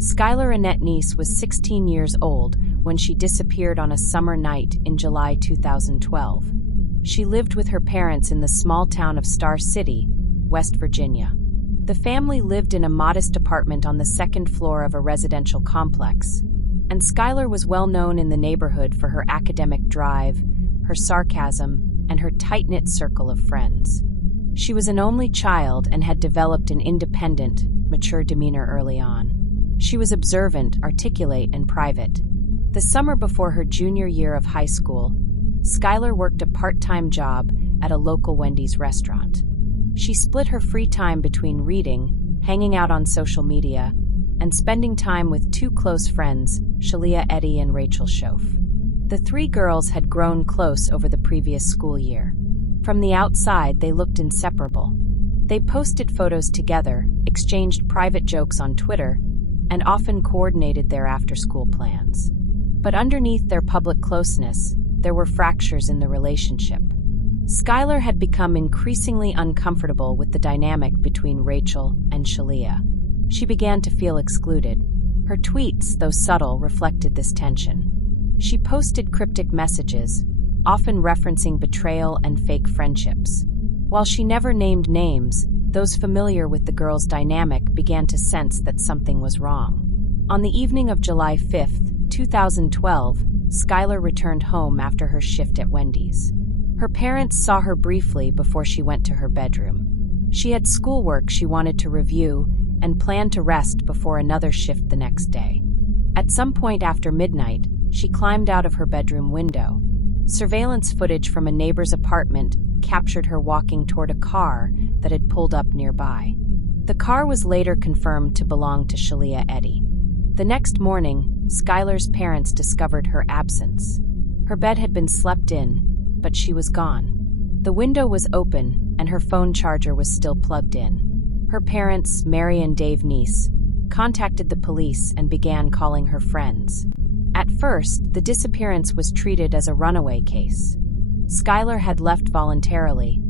Skylar Neese was 16 years old when she disappeared on a summer night in July 2012. She lived with her parents in the small town of Star City, West Virginia. The family lived in a modest apartment on the second floor of a residential complex, and Skylar was well known in the neighborhood for her academic drive, her sarcasm, and her tight-knit circle of friends. She was an only child and had developed an independent, mature demeanor early on. She was observant, articulate, and private. The summer before her junior year of high school, Skylar worked a part-time job at a local Wendy's restaurant. She split her free time between reading, hanging out on social media, and spending time with two close friends, Shelia, Eddy, and Rachel Shoaf. The three girls had grown close over the previous school year. From the outside, they looked inseparable. They posted photos together, exchanged private jokes on Twitter, and often coordinated their after-school plans. But underneath their public closeness, there were fractures in the relationship. Skylar had become increasingly uncomfortable with the dynamic between Rachel and Shelia. She began to feel excluded. Her tweets, though subtle, reflected this tension. She posted cryptic messages, often referencing betrayal and fake friendships. While she never named names, those familiar with the girls' dynamic began to sense that something was wrong. On the evening of July 5, 2012, Skylar returned home after her shift at Wendy's. Her parents saw her briefly before she went to her bedroom. She had schoolwork she wanted to review and planned to rest before another shift the next day. At some point after midnight, she climbed out of her bedroom window. Surveillance footage from a neighbor's apartment captured her walking toward a car that had pulled up nearby. The car was later confirmed to belong to Shelia Eddy. The next morning, Skylar's parents discovered her absence. Her bed had been slept in, but she was gone. The window was open, and her phone charger was still plugged in. Her parents, Mary and Dave Neese, contacted the police and began calling her friends. At first, the disappearance was treated as a runaway case. Skylar had left voluntarily,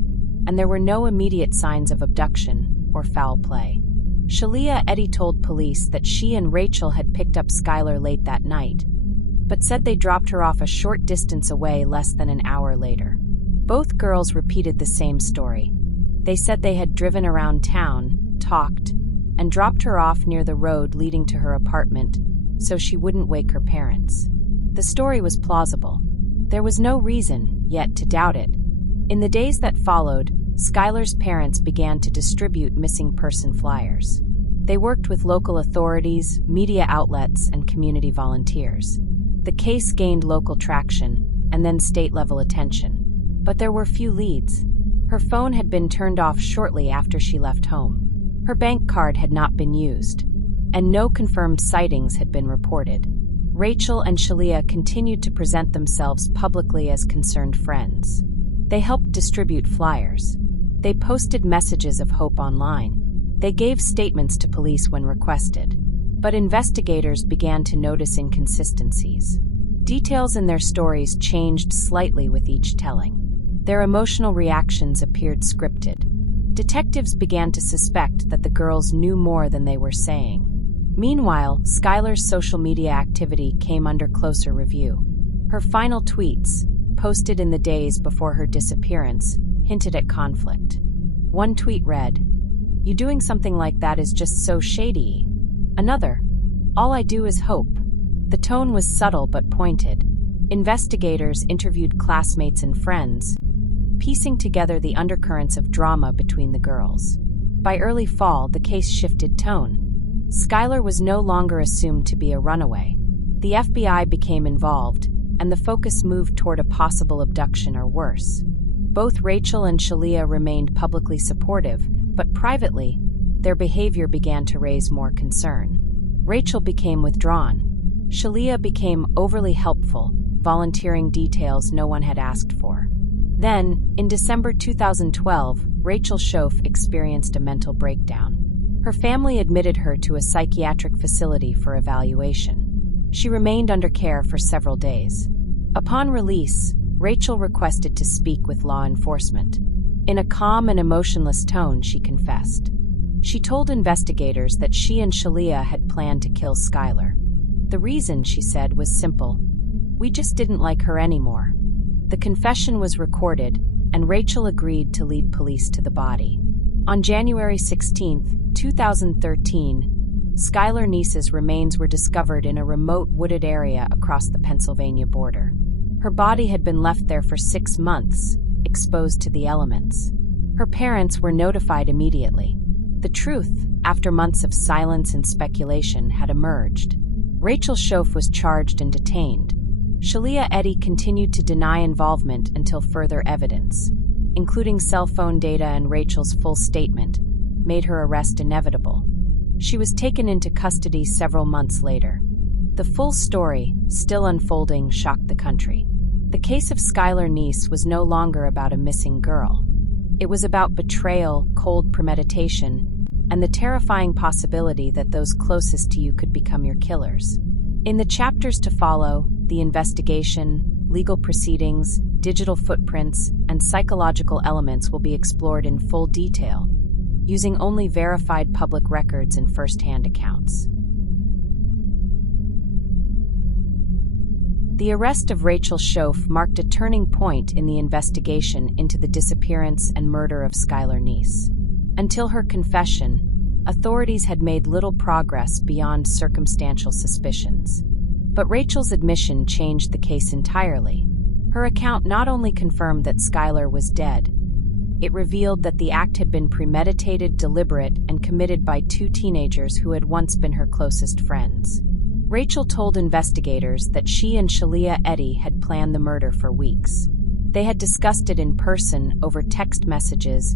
and there were no immediate signs of abduction or foul play. Shelia Eddy told police that she and Rachel had picked up Skylar late that night, but said they dropped her off a short distance away less than an hour later. Both girls repeated the same story. They said they had driven around town, talked, and dropped her off near the road leading to her apartment so she wouldn't wake her parents. The story was plausible. There was no reason, yet, to doubt it. In the days that followed, Skylar's parents began to distribute missing person flyers. They worked with local authorities, media outlets, and community volunteers. The case gained local traction, and then state-level attention. But there were few leads. Her phone had been turned off shortly after she left home. Her bank card had not been used, and no confirmed sightings had been reported. Rachel and Shelia continued to present themselves publicly as concerned friends. They helped distribute flyers. They posted messages of hope online. They gave statements to police when requested. But investigators began to notice inconsistencies. Details in their stories changed slightly with each telling. Their emotional reactions appeared scripted. Detectives began to suspect that the girls knew more than they were saying. Meanwhile, Skylar's social media activity came under closer review. Her final tweets, posted in the days before her disappearance, hinted at conflict. One tweet read, "You doing something like that is just so shady." Another, "All I do is hope." The tone was subtle but pointed. Investigators interviewed classmates and friends, piecing together the undercurrents of drama between the girls. By early fall, the case shifted tone. Skylar was no longer assumed to be a runaway. The FBI became involved, and the focus moved toward a possible abduction or worse. Both Rachel and Shelia remained publicly supportive, but privately, their behavior began to raise more concern. Rachel became withdrawn. Shelia became overly helpful, volunteering details no one had asked for. Then, in December 2012, Rachel Shoaf experienced a mental breakdown. Her family admitted her to a psychiatric facility for evaluation. She remained under care for several days. Upon release, Rachel requested to speak with law enforcement. In a calm and emotionless tone, she confessed, She told investigators that she and Shelia had planned to kill Skylar. The reason, she said, was simple. We just didn't like her anymore. The confession was recorded, and Rachel agreed to lead police to the body. On January 16, 2013, Skylar Neese's remains were discovered in a remote wooded area across the Pennsylvania border. Her body had been left there for 6 months, exposed to the elements. Her parents were notified immediately. The truth, after months of silence and speculation, had emerged. Rachel Shoaf was charged and detained. Shelia Eddy continued to deny involvement until further evidence, including cell phone data and Rachel's full statement, made her arrest inevitable. She was taken into custody several months later. The full story, still unfolding, shocked the country. The case of Skylar Neese was no longer about a missing girl. It was about betrayal, cold premeditation, and the terrifying possibility that those closest to you could become your killers. In the chapters to follow, the investigation, legal proceedings, digital footprints, and psychological elements will be explored in full detail, using only verified public records and first-hand accounts. The arrest of Rachel Shoaf marked a turning point in the investigation into the disappearance and murder of Skylar Neese. Until her confession, authorities had made little progress beyond circumstantial suspicions. But Rachel's admission changed the case entirely. Her account not only confirmed that Skylar was dead, it revealed that the act had been premeditated, deliberate, and committed by 2 teenagers who had once been her closest friends. Rachel told investigators that she and Shelia Eddy had planned the murder for weeks. They had discussed it in person, over text messages,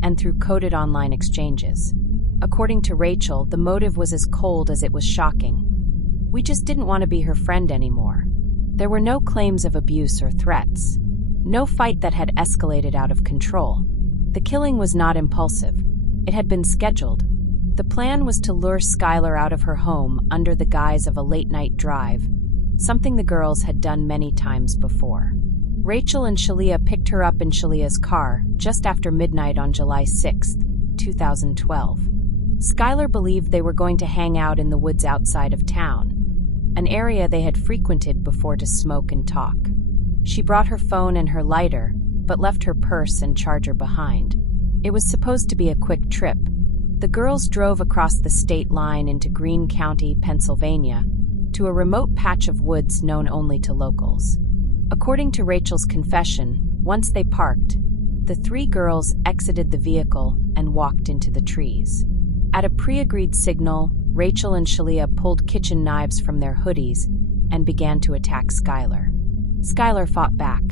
and through coded online exchanges. According to Rachel, the motive was as cold as it was shocking. We just didn't want to be her friend anymore. There were no claims of abuse or threats. No fight that had escalated out of control. The killing was not impulsive. It had been scheduled. The plan was to lure Skylar out of her home under the guise of a late-night drive, something the girls had done many times before. Rachel and Shelia picked her up in Shelia's car just after midnight on July 6, 2012. Skylar believed they were going to hang out in the woods outside of town, an area they had frequented before to smoke and talk. She brought her phone and her lighter, but left her purse and charger behind. It was supposed to be a quick trip. The girls drove across the state line into Greene County, Pennsylvania, to a remote patch of woods known only to locals. According to Rachel's confession, once they parked, the 3 girls exited the vehicle and walked into the trees. At a pre-agreed signal, Rachel and Shelia pulled kitchen knives from their hoodies and began to attack Skylar. Skylar fought back.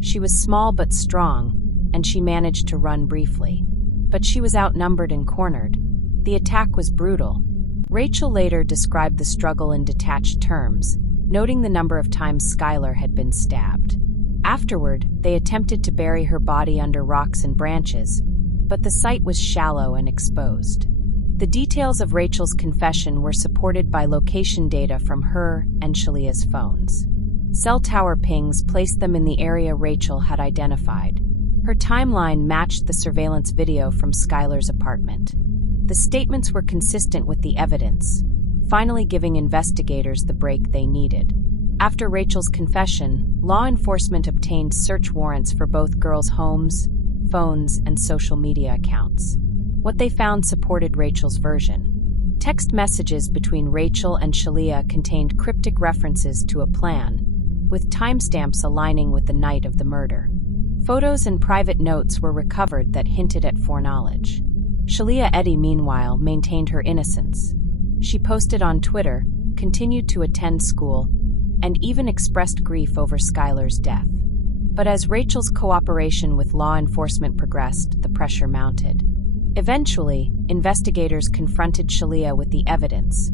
She was small but strong, and she managed to run briefly. But she was outnumbered and cornered. The attack was brutal. Rachel later described the struggle in detached terms, noting the number of times Skylar had been stabbed. Afterward, they attempted to bury her body under rocks and branches, but the site was shallow and exposed. The details of Rachel's confession were supported by location data from her and Shelia's phones. Cell tower pings placed them in the area Rachel had identified. Her timeline matched the surveillance video from Skylar's apartment. The statements were consistent with the evidence, finally giving investigators the break they needed. After Rachel's confession, law enforcement obtained search warrants for both girls' homes, phones, and social media accounts. What they found supported Rachel's version. Text messages between Rachel and Shelia contained cryptic references to a plan, with timestamps aligning with the night of the murder. Photos and private notes were recovered that hinted at foreknowledge. Shelia Eddy, meanwhile, maintained her innocence. She posted on Twitter, continued to attend school, and even expressed grief over Skylar's death. But as Rachel's cooperation with law enforcement progressed, the pressure mounted. Eventually, investigators confronted Shelia with the evidence: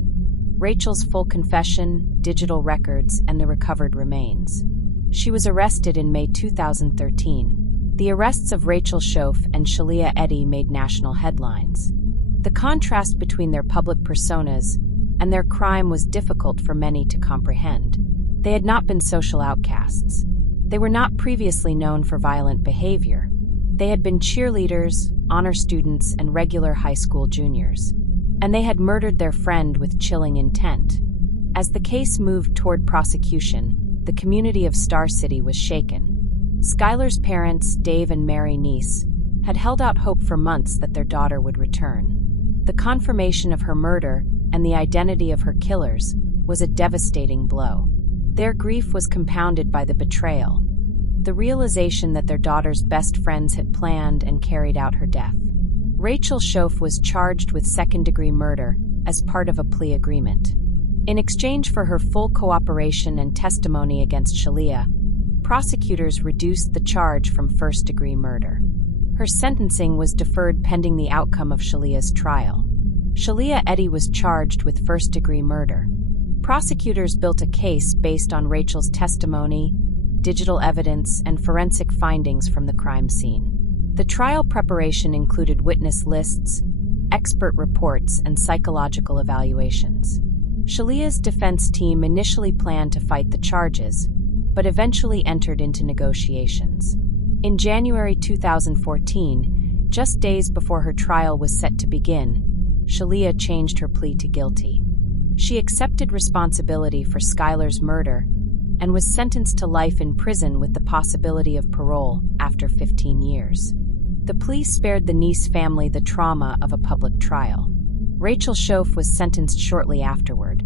Rachel's full confession, digital records, and the recovered remains. She was arrested in May 2013. The arrests of Rachel Shoaf and Shelia Eddy made national headlines. The contrast between their public personas and their crime was difficult for many to comprehend. They had not been social outcasts. They were not previously known for violent behavior. They had been cheerleaders, honor students, and regular high school juniors. And they had murdered their friend with chilling intent. As the case moved toward prosecution, the community of Star City was shaken. Skylar's parents, Dave and Mary Neese, had held out hope for months that their daughter would return. The confirmation of her murder and the identity of her killers was a devastating blow. Their grief was compounded by the betrayal, the realization that their daughter's best friends had planned and carried out her death. Rachel Shoaf was charged with second-degree murder as part of a plea agreement. In exchange for her full cooperation and testimony against Shelia, prosecutors reduced the charge from first-degree murder. Her sentencing was deferred pending the outcome of Shelia's trial. Shelia Eddy was charged with first-degree murder. Prosecutors built a case based on Rachel's testimony, digital evidence, and forensic findings from the crime scene. The trial preparation included witness lists, expert reports, and psychological evaluations. Shelia's defense team initially planned to fight the charges, but eventually entered into negotiations. In January 2014, just days before her trial was set to begin, Shelia changed her plea to guilty. She accepted responsibility for Skylar's murder and was sentenced to life in prison with the possibility of parole after 15 years. The plea spared the Neese family the trauma of a public trial. Rachel Shoaf was sentenced shortly afterward.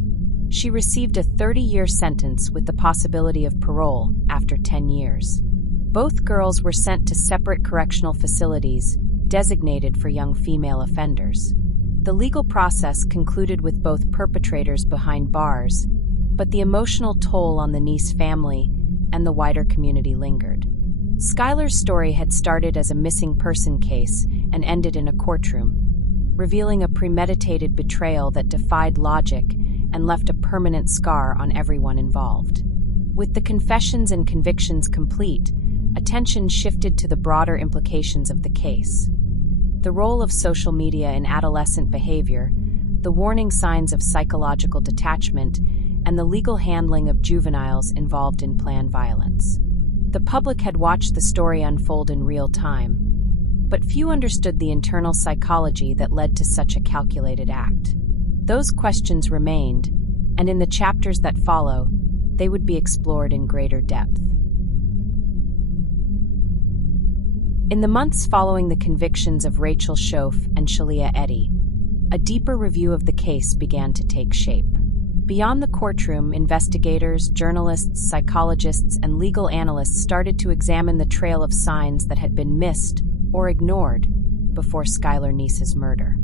She received a 30-year sentence with the possibility of parole after 10 years. Both girls were sent to separate correctional facilities designated for young female offenders. The legal process concluded with both perpetrators behind bars, but the emotional toll on the Neese family and the wider community lingered. Skylar's story had started as a missing person case and ended in a courtroom, revealing a premeditated betrayal that defied logic and left a permanent scar on everyone involved. With the confessions and convictions complete, attention shifted to the broader implications of the case. The role of social media in adolescent behavior, the warning signs of psychological detachment, and the legal handling of juveniles involved in planned violence. The public had watched the story unfold in real time, but few understood the internal psychology that led to such a calculated act. Those questions remained, and in the chapters that follow, they would be explored in greater depth. In the months following the convictions of Rachel Shoaf and Shelia Eddy, a deeper review of the case began to take shape. Beyond the courtroom, investigators, journalists, psychologists, and legal analysts started to examine the trail of signs that had been missed or ignored before Skylar Neese's murder.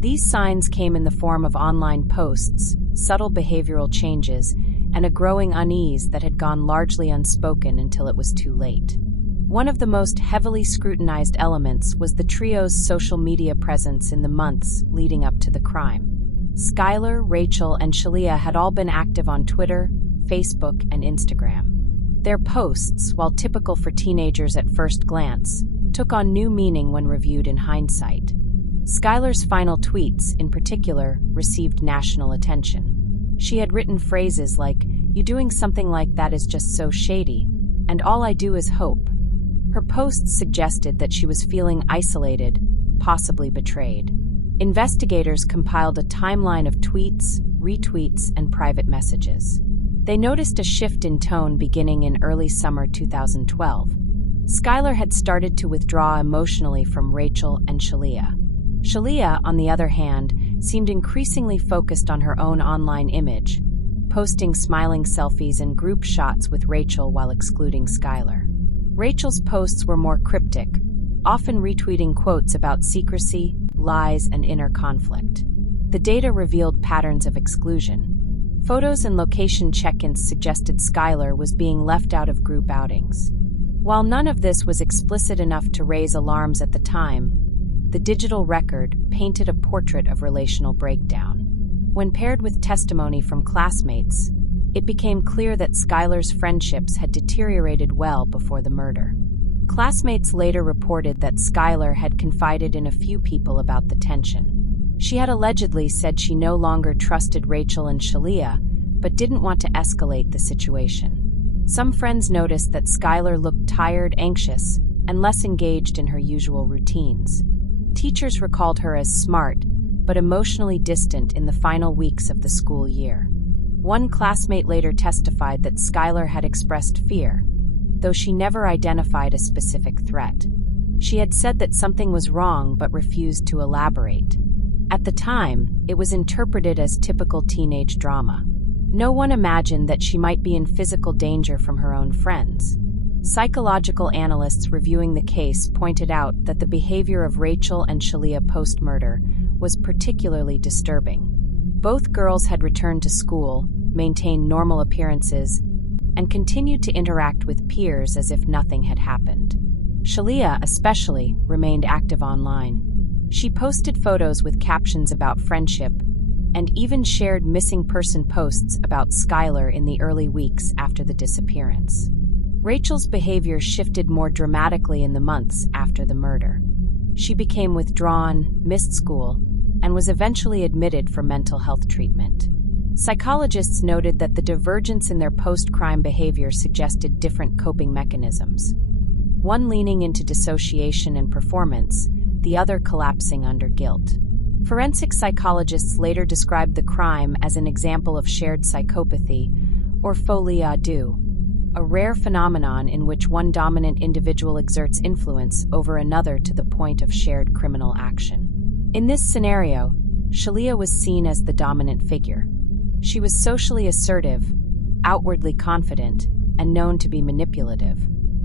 These signs came in the form of online posts, subtle behavioral changes, and a growing unease that had gone largely unspoken until it was too late. One of the most heavily scrutinized elements was the trio's social media presence in the months leading up to the crime. Skylar, Rachel, and Shelia had all been active on Twitter, Facebook, and Instagram. Their posts, while typical for teenagers at first glance, took on new meaning when reviewed in hindsight. Skylar's final tweets, in particular, received national attention. She had written phrases like, "You doing something like that is just so shady," and "all I do is hope." Her posts suggested that she was feeling isolated, possibly betrayed. Investigators compiled a timeline of tweets, retweets, and private messages. They noticed a shift in tone beginning in early summer 2012. Skylar had started to withdraw emotionally from Rachel and Shelia. Shelia, on the other hand, seemed increasingly focused on her own online image, posting smiling selfies and group shots with Rachel while excluding Skylar. Rachel's posts were more cryptic, often retweeting quotes about secrecy, lies, and inner conflict. The data revealed patterns of exclusion. Photos and location check-ins suggested Skylar was being left out of group outings. While none of this was explicit enough to raise alarms at the time, the digital record painted a portrait of relational breakdown. When paired with testimony from classmates, it became clear that Skylar's friendships had deteriorated well before the murder. Classmates later reported that Skylar had confided in a few people about the tension. She had allegedly said she no longer trusted Rachel and Shelia, but didn't want to escalate the situation. Some friends noticed that Skylar looked tired, anxious, and less engaged in her usual routines. Teachers recalled her as smart, but emotionally distant in the final weeks of the school year. One classmate later testified that Skylar had expressed fear, though she never identified a specific threat. She had said that something was wrong but refused to elaborate. At the time, it was interpreted as typical teenage drama. No one imagined that she might be in physical danger from her own friends. Psychological analysts reviewing the case pointed out that the behavior of Rachel and Shelia post-murder was particularly disturbing. Both girls had returned to school, maintained normal appearances, and continued to interact with peers as if nothing had happened. Shelia, especially, remained active online. She posted photos with captions about friendship and even shared missing person posts about Skylar in the early weeks after the disappearance. Rachel's behavior shifted more dramatically in the months after the murder. She became withdrawn, missed school, and was eventually admitted for mental health treatment. Psychologists noted that the divergence in their post-crime behavior suggested different coping mechanisms, one leaning into dissociation and performance, the other collapsing under guilt. Forensic psychologists later described the crime as an example of shared psychopathy, or folie à deux, a rare phenomenon in which one dominant individual exerts influence over another to the point of shared criminal action. In this scenario, Shelia was seen as the dominant figure. She was socially assertive, outwardly confident, and known to be manipulative.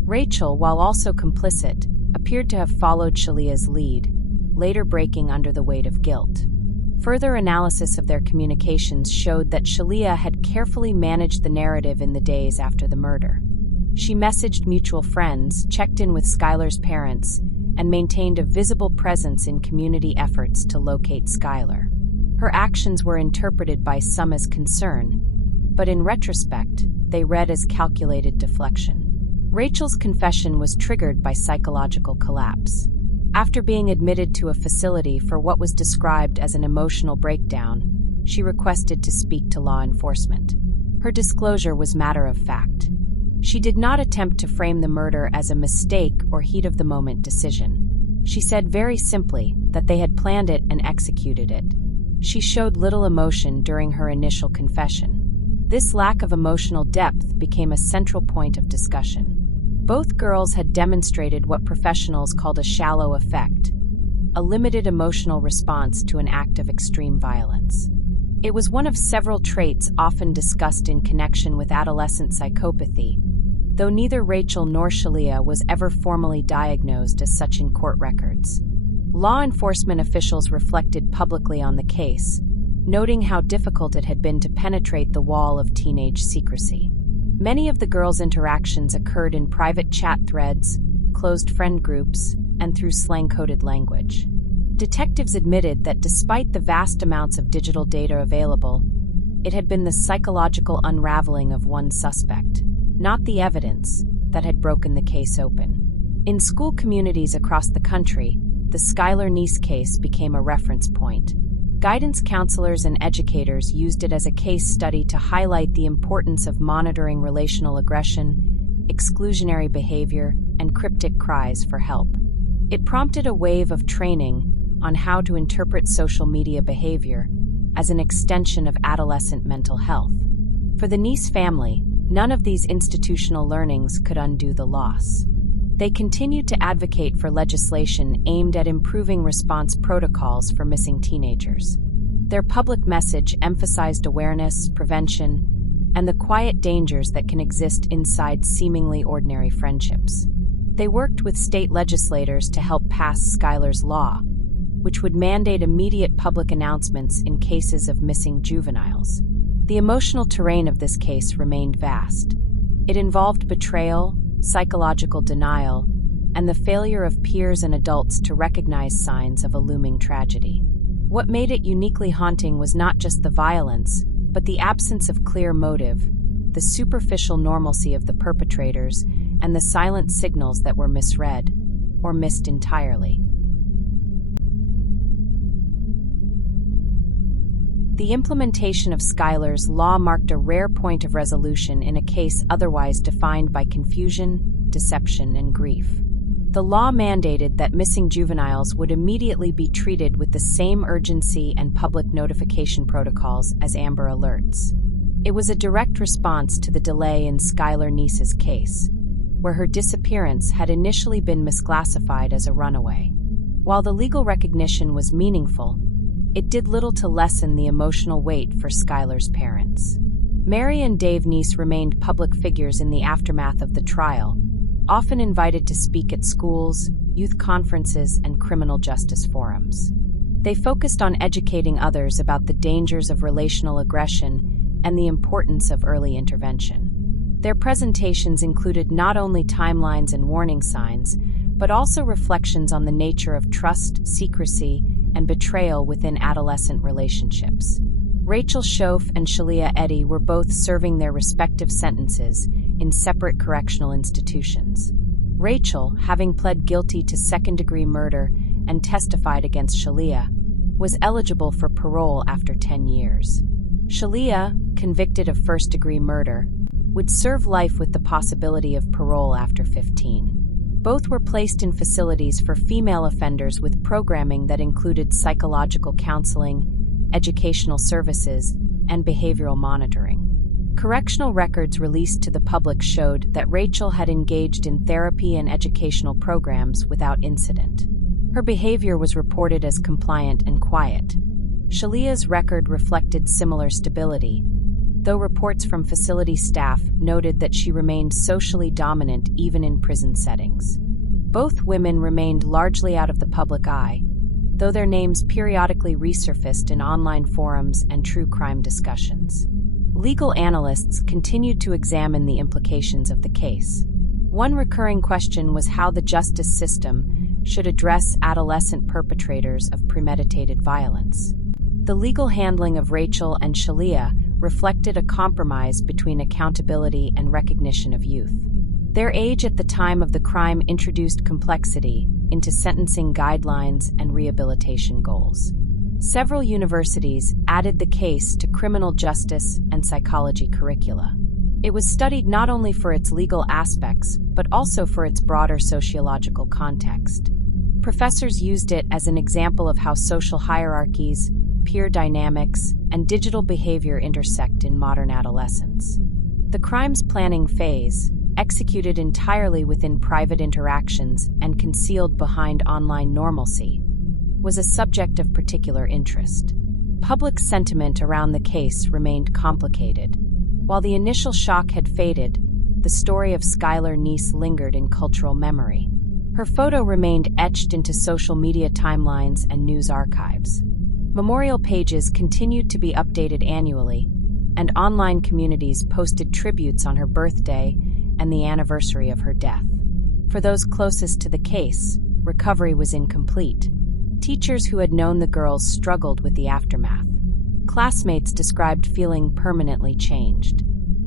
Rachel, while also complicit, appeared to have followed Shelia's lead, later breaking under the weight of guilt. Further analysis of their communications showed that Shelia had carefully managed the narrative in the days after the murder. She messaged mutual friends, checked in with Skylar's parents, and maintained a visible presence in community efforts to locate Skylar. Her actions were interpreted by some as concern, but in retrospect, they read as calculated deflection. Rachel's confession was triggered by psychological collapse. After being admitted to a facility for what was described as an emotional breakdown, she requested to speak to law enforcement. Her disclosure was matter of fact. She did not attempt to frame the murder as a mistake or heat-of-the-moment decision. She said very simply that they had planned it and executed it. She showed little emotion during her initial confession. This lack of emotional depth became a central point of discussion. Both girls had demonstrated what professionals called a shallow effect, a limited emotional response to an act of extreme violence. It was one of several traits often discussed in connection with adolescent psychopathy, though neither Rachel nor Shelia was ever formally diagnosed as such in court records. Law enforcement officials reflected publicly on the case, noting how difficult it had been to penetrate the wall of teenage secrecy. Many of the girls' interactions occurred in private chat threads, closed friend groups, and through slang-coded language. Detectives admitted that despite the vast amounts of digital data available, it had been the psychological unraveling of one suspect, not the evidence, that had broken the case open. In school communities across the country, the Skylar Neese case became a reference point. Guidance counselors and educators used it as a case study to highlight the importance of monitoring relational aggression, exclusionary behavior, and cryptic cries for help. It prompted a wave of training on how to interpret social media behavior as an extension of adolescent mental health. For the Neese family, none of these institutional learnings could undo the loss. They continued to advocate for legislation aimed at improving response protocols for missing teenagers. Their public message emphasized awareness, prevention, and the quiet dangers that can exist inside seemingly ordinary friendships. They worked with state legislators to help pass Skylar's Law, which would mandate immediate public announcements in cases of missing juveniles. The emotional terrain of this case remained vast. It involved betrayal, psychological denial, and the failure of peers and adults to recognize signs of a looming tragedy. What made it uniquely haunting was not just the violence, but the absence of clear motive, the superficial normalcy of the perpetrators, and the silent signals that were misread, or missed entirely. The implementation of Skylar's Law marked a rare point of resolution in a case otherwise defined by confusion, deception, and grief. The law mandated that missing juveniles would immediately be treated with the same urgency and public notification protocols as Amber Alerts. It was a direct response to the delay in Skylar Neese's case, where her disappearance had initially been misclassified as a runaway. While the legal recognition was meaningful, it did little to lessen the emotional weight for Skylar's parents. Mary and Dave Neese remained public figures in the aftermath of the trial, often invited to speak at schools, youth conferences, and criminal justice forums. They focused on educating others about the dangers of relational aggression and the importance of early intervention. Their presentations included not only timelines and warning signs, but also reflections on the nature of trust, secrecy, and betrayal within adolescent relationships. Rachel Shoaf and Shelia Eddy were both serving their respective sentences in separate correctional institutions. Rachel, having pled guilty to second-degree murder and testified against Shelia, was eligible for parole after 10 years. Shelia, convicted of first-degree murder, would serve life with the possibility of parole after 15. Both were placed in facilities for female offenders with programming that included psychological counseling, educational services, and behavioral monitoring. Correctional records released to the public showed that Rachel had engaged in therapy and educational programs without incident. Her behavior was reported as compliant and quiet. Shelia's record reflected similar stability, though reports from facility staff noted that she remained socially dominant even in prison settings. Both women remained largely out of the public eye, though their names periodically resurfaced in online forums and true crime discussions. Legal analysts continued to examine the implications of the case. One recurring question was how the justice system should address adolescent perpetrators of premeditated violence. The legal handling of Rachel and Shelia reflected a compromise between accountability and recognition of youth. Their age at the time of the crime introduced complexity into sentencing guidelines and rehabilitation goals. Several universities added the case to criminal justice and psychology curricula. It was studied not only for its legal aspects, but also for its broader sociological context. Professors used it as an example of how social hierarchies, peer dynamics, and digital behavior intersect in modern adolescence. The crimes planning phase, executed entirely within private interactions and concealed behind online normalcy, was a subject of particular interest. Public sentiment around the case remained complicated. While the initial shock had faded, the story of Skylar Neese lingered in cultural memory. Her photo remained etched into social media timelines and news archives. Memorial pages continued to be updated annually, and online communities posted tributes on her birthday and the anniversary of her death. For those closest to the case, recovery was incomplete. Teachers who had known the girls struggled with the aftermath. Classmates described feeling permanently changed.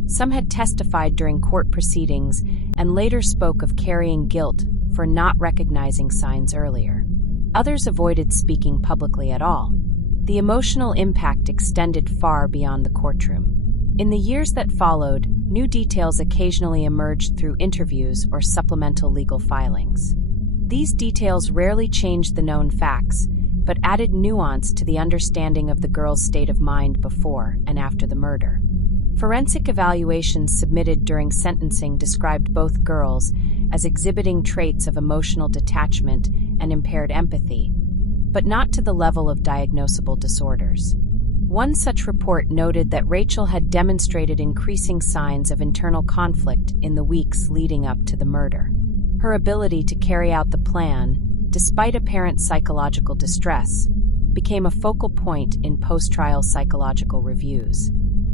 Some had testified during court proceedings and later spoke of carrying guilt for not recognizing signs earlier. Others avoided speaking publicly at all. The emotional impact extended far beyond the courtroom. In the years that followed, new details occasionally emerged through interviews or supplemental legal filings. These details rarely changed the known facts, but added nuance to the understanding of the girl's state of mind before and after the murder. Forensic evaluations submitted during sentencing described both girls as exhibiting traits of emotional detachment and impaired empathy, but not to the level of diagnosable disorders. One such report noted that Rachel had demonstrated increasing signs of internal conflict in the weeks leading up to the murder. Her ability to carry out the plan, despite apparent psychological distress, became a focal point in post-trial psychological reviews.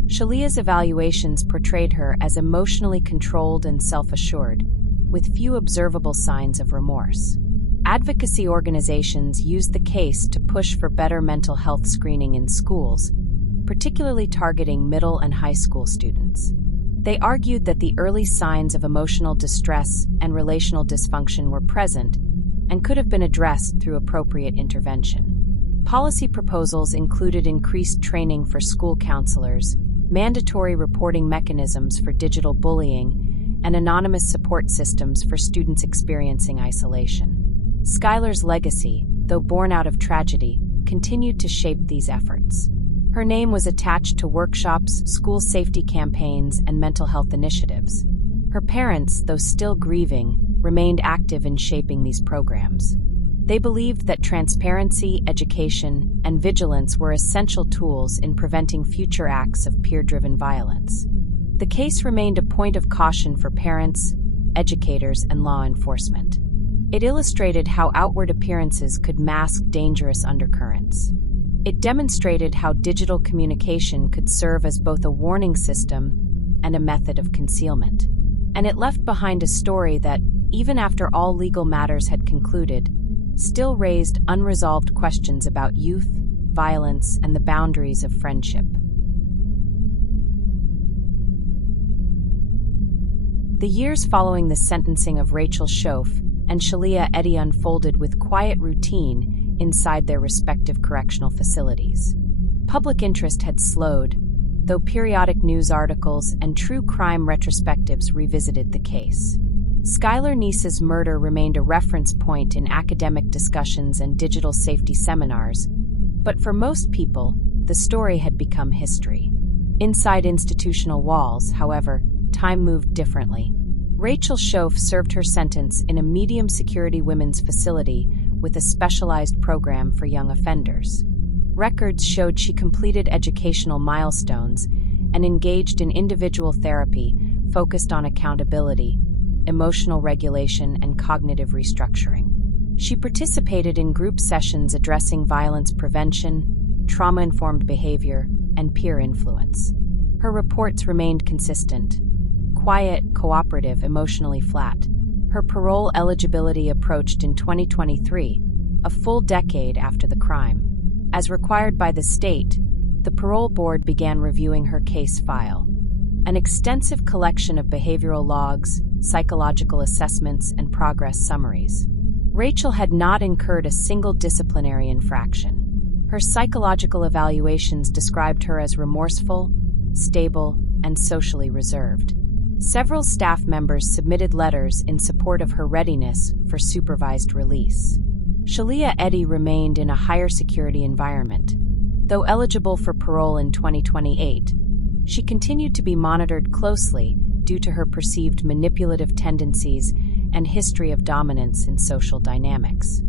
Shelia's evaluations portrayed her as emotionally controlled and self-assured, with few observable signs of remorse. Advocacy organizations used the case to push for better mental health screening in schools, particularly targeting middle and high school students. They argued that the early signs of emotional distress and relational dysfunction were present and could have been addressed through appropriate intervention. Policy proposals included increased training for school counselors, mandatory reporting mechanisms for digital bullying, and anonymous support systems for students experiencing isolation. Skylar's legacy, though born out of tragedy, continued to shape these efforts. Her name was attached to workshops, school safety campaigns, and mental health initiatives. Her parents, though still grieving, remained active in shaping these programs. They believed that transparency, education, and vigilance were essential tools in preventing future acts of peer-driven violence. The case remained a point of caution for parents, educators, and law enforcement. It illustrated how outward appearances could mask dangerous undercurrents. It demonstrated how digital communication could serve as both a warning system and a method of concealment. And it left behind a story that, even after all legal matters had concluded, still raised unresolved questions about youth, violence, and the boundaries of friendship. The years following the sentencing of Rachel Shoaf and Shelia Eddy unfolded with quiet routine inside their respective correctional facilities. Public interest had slowed, though periodic news articles and true crime retrospectives revisited the case. Skylar Neese's murder remained a reference point in academic discussions and digital safety seminars, but for most people, the story had become history. Inside institutional walls, however, time moved differently. Rachel Shoaf served her sentence in a medium-security women's facility with a specialized program for young offenders. Records showed she completed educational milestones and engaged in individual therapy focused on accountability, emotional regulation, and cognitive restructuring. She participated in group sessions addressing violence prevention, trauma-informed behavior, and peer influence. Her reports remained consistent: quiet, cooperative, emotionally flat. Her parole eligibility approached in 2023, a full decade after the crime. As required by the state, the parole board began reviewing her case file. An extensive collection of behavioral logs, psychological assessments, and progress summaries. Rachel had not incurred a single disciplinary infraction. Her psychological evaluations described her as remorseful, stable, and socially reserved. Several staff members submitted letters in support of her readiness for supervised release. Shelia Eddy remained in a higher security environment. Though eligible for parole in 2028, she continued to be monitored closely due to her perceived manipulative tendencies and history of dominance in social dynamics.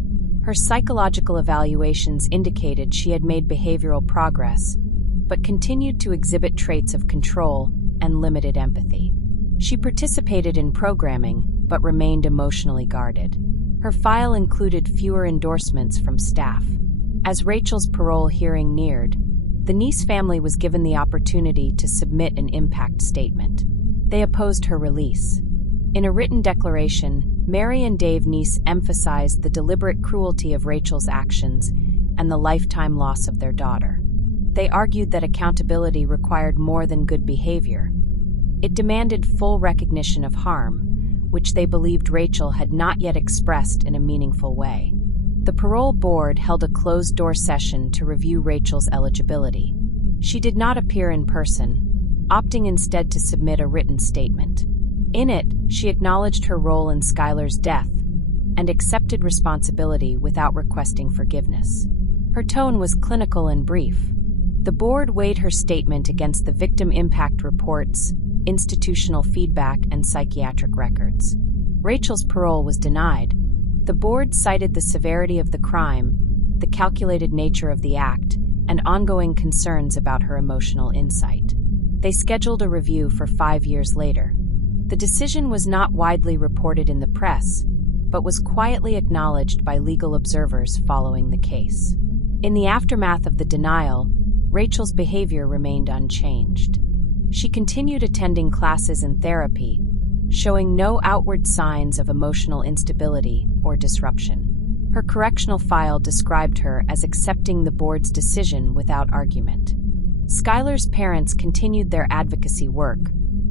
Her psychological evaluations indicated she had made behavioral progress, but continued to exhibit traits of control and limited empathy. She participated in programming, but remained emotionally guarded. Her file included fewer endorsements from staff. As Rachel's parole hearing neared, the Neese family was given the opportunity to submit an impact statement. They opposed her release. In a written declaration, Mary and Dave Neese emphasized the deliberate cruelty of Rachel's actions and the lifetime loss of their daughter. They argued that accountability required more than good behavior. It demanded full recognition of harm, which they believed Rachel had not yet expressed in a meaningful way. The parole board held a closed-door session to review Rachel's eligibility. She did not appear in person, opting instead to submit a written statement. In it, she acknowledged her role in Skylar's death and accepted responsibility without requesting forgiveness. Her tone was clinical and brief. The board weighed her statement against the victim impact reports, institutional feedback, and psychiatric records. Rachel's parole was denied. The board cited the severity of the crime, the calculated nature of the act, and ongoing concerns about her emotional insight. They scheduled a review for 5 years later. The decision was not widely reported in the press, but was quietly acknowledged by legal observers following the case. In the aftermath of the denial, Rachel's behavior remained unchanged. She continued attending classes and therapy, showing no outward signs of emotional instability or disruption. Her correctional file described her as accepting the board's decision without argument. Skylar's parents continued their advocacy work,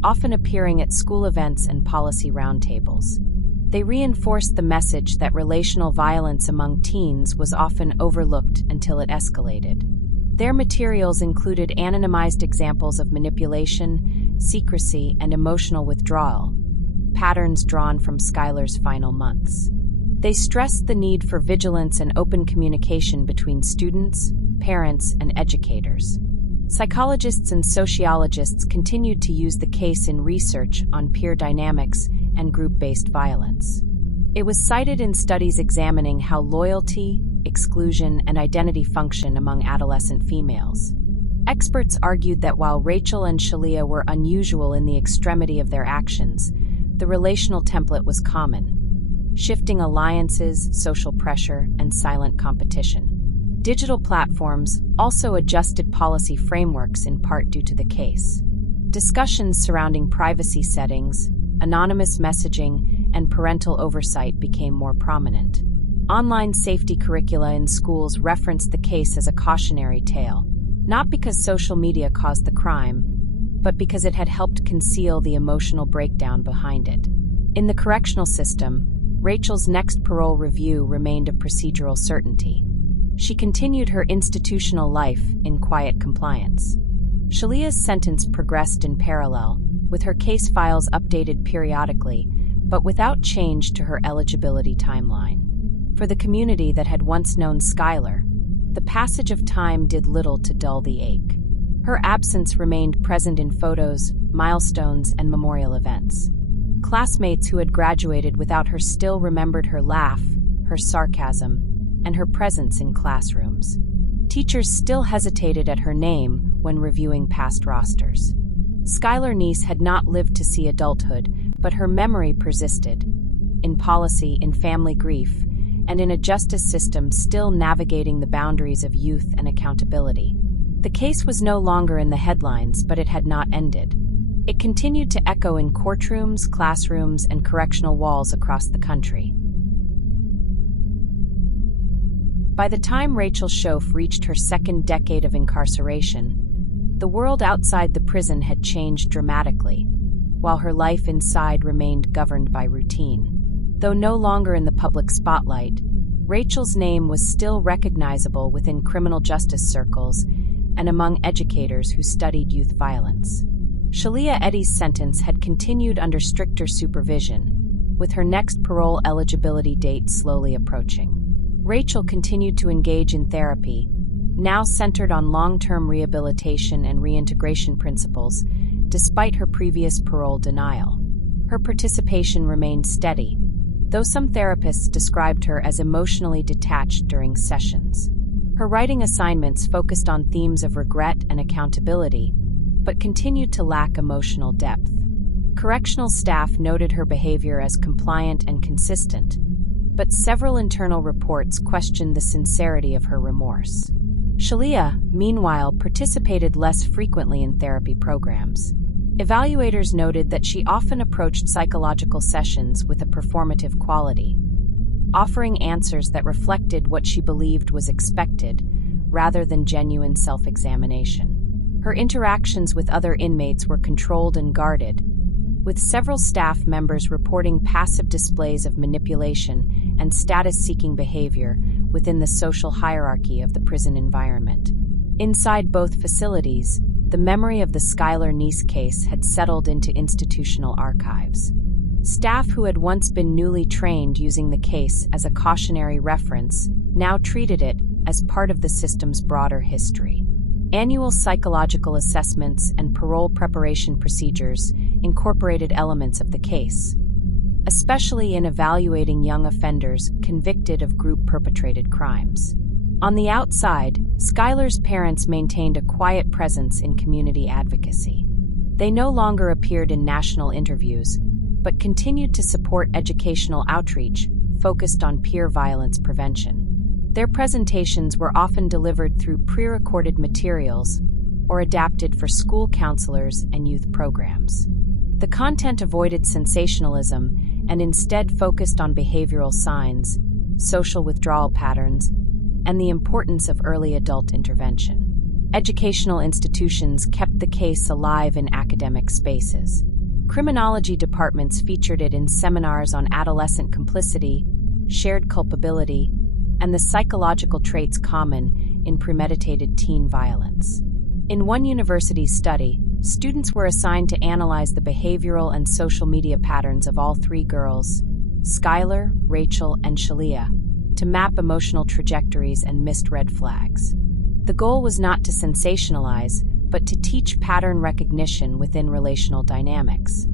often appearing at school events and policy roundtables. They reinforced the message that relational violence among teens was often overlooked until it escalated. Their materials included anonymized examples of manipulation, secrecy, and emotional withdrawal, patterns drawn from Skylar's final months. They stressed the need for vigilance and open communication between students, parents, and educators. Psychologists and sociologists continued to use the case in research on peer dynamics and group-based violence. It was cited in studies examining how loyalty, exclusion, and identity function among adolescent females. Experts argued that while Rachel and Shelia were unusual in the extremity of their actions, the relational template was common: shifting alliances, social pressure, and silent competition. Digital platforms also adjusted policy frameworks in part due to the case. Discussions surrounding privacy settings, anonymous messaging, and parental oversight became more prominent. Online safety curricula in schools referenced the case as a cautionary tale, not because social media caused the crime, but because it had helped conceal the emotional breakdown behind it. In the correctional system, Rachel's next parole review remained a procedural certainty. She continued her institutional life in quiet compliance. Shelia's sentence progressed in parallel, with her case files updated periodically, but without change to her eligibility timeline. For the community that had once known Skylar, the passage of time did little to dull the ache. Her absence remained present in photos, milestones, and memorial events. Classmates who had graduated without her still remembered her laugh, her sarcasm, and her presence in classrooms. Teachers still hesitated at her name when reviewing past rosters. Skylar Neese had not lived to see adulthood, but her memory persisted, in policy, in family grief, and in a justice system still navigating the boundaries of youth and accountability. The case was no longer in the headlines, but it had not ended. It continued to echo in courtrooms, classrooms, and correctional walls across the country. By the time Rachel Shoaf reached her second decade of incarceration, the world outside the prison had changed dramatically, while her life inside remained governed by routine. Though no longer in the public spotlight, Rachel's name was still recognizable within criminal justice circles and among educators who studied youth violence. Shelia Eddy's sentence had continued under stricter supervision, with her next parole eligibility date slowly approaching. Rachel continued to engage in therapy, now centered on long-term rehabilitation and reintegration principles, despite her previous parole denial. Her participation remained steady, though some therapists described her as emotionally detached during sessions. Her writing assignments focused on themes of regret and accountability, but continued to lack emotional depth. Correctional staff noted her behavior as compliant and consistent, but several internal reports questioned the sincerity of her remorse. Shelia, meanwhile, participated less frequently in therapy programs. Evaluators noted that she often approached psychological sessions with a performative quality, offering answers that reflected what she believed was expected, rather than genuine self-examination. Her interactions with other inmates were controlled and guarded, with several staff members reporting passive displays of manipulation and status-seeking behavior within the social hierarchy of the prison environment. Inside both facilities, the memory of the Skylar Neese case had settled into institutional archives. Staff who had once been newly trained using the case as a cautionary reference now treated it as part of the system's broader history. Annual psychological assessments and parole preparation procedures incorporated elements of the case, especially in evaluating young offenders convicted of group-perpetrated crimes. On the outside, Skylar's parents maintained a quiet presence in community advocacy. They no longer appeared in national interviews, but continued to support educational outreach focused on peer violence prevention. Their presentations were often delivered through pre-recorded materials or adapted for school counselors and youth programs. The content avoided sensationalism and instead focused on behavioral signs, social withdrawal patterns, and the importance of early adult intervention. Educational institutions kept the case alive in academic spaces. Criminology departments featured it in seminars on adolescent complicity, shared culpability, and the psychological traits common in premeditated teen violence. In one university's study, Students were assigned to analyze the behavioral and social media patterns of all three girls, Skylar, Rachel, and Shelia, to map emotional trajectories and missed red flags. The goal was not to sensationalize, but to teach pattern recognition within relational dynamics.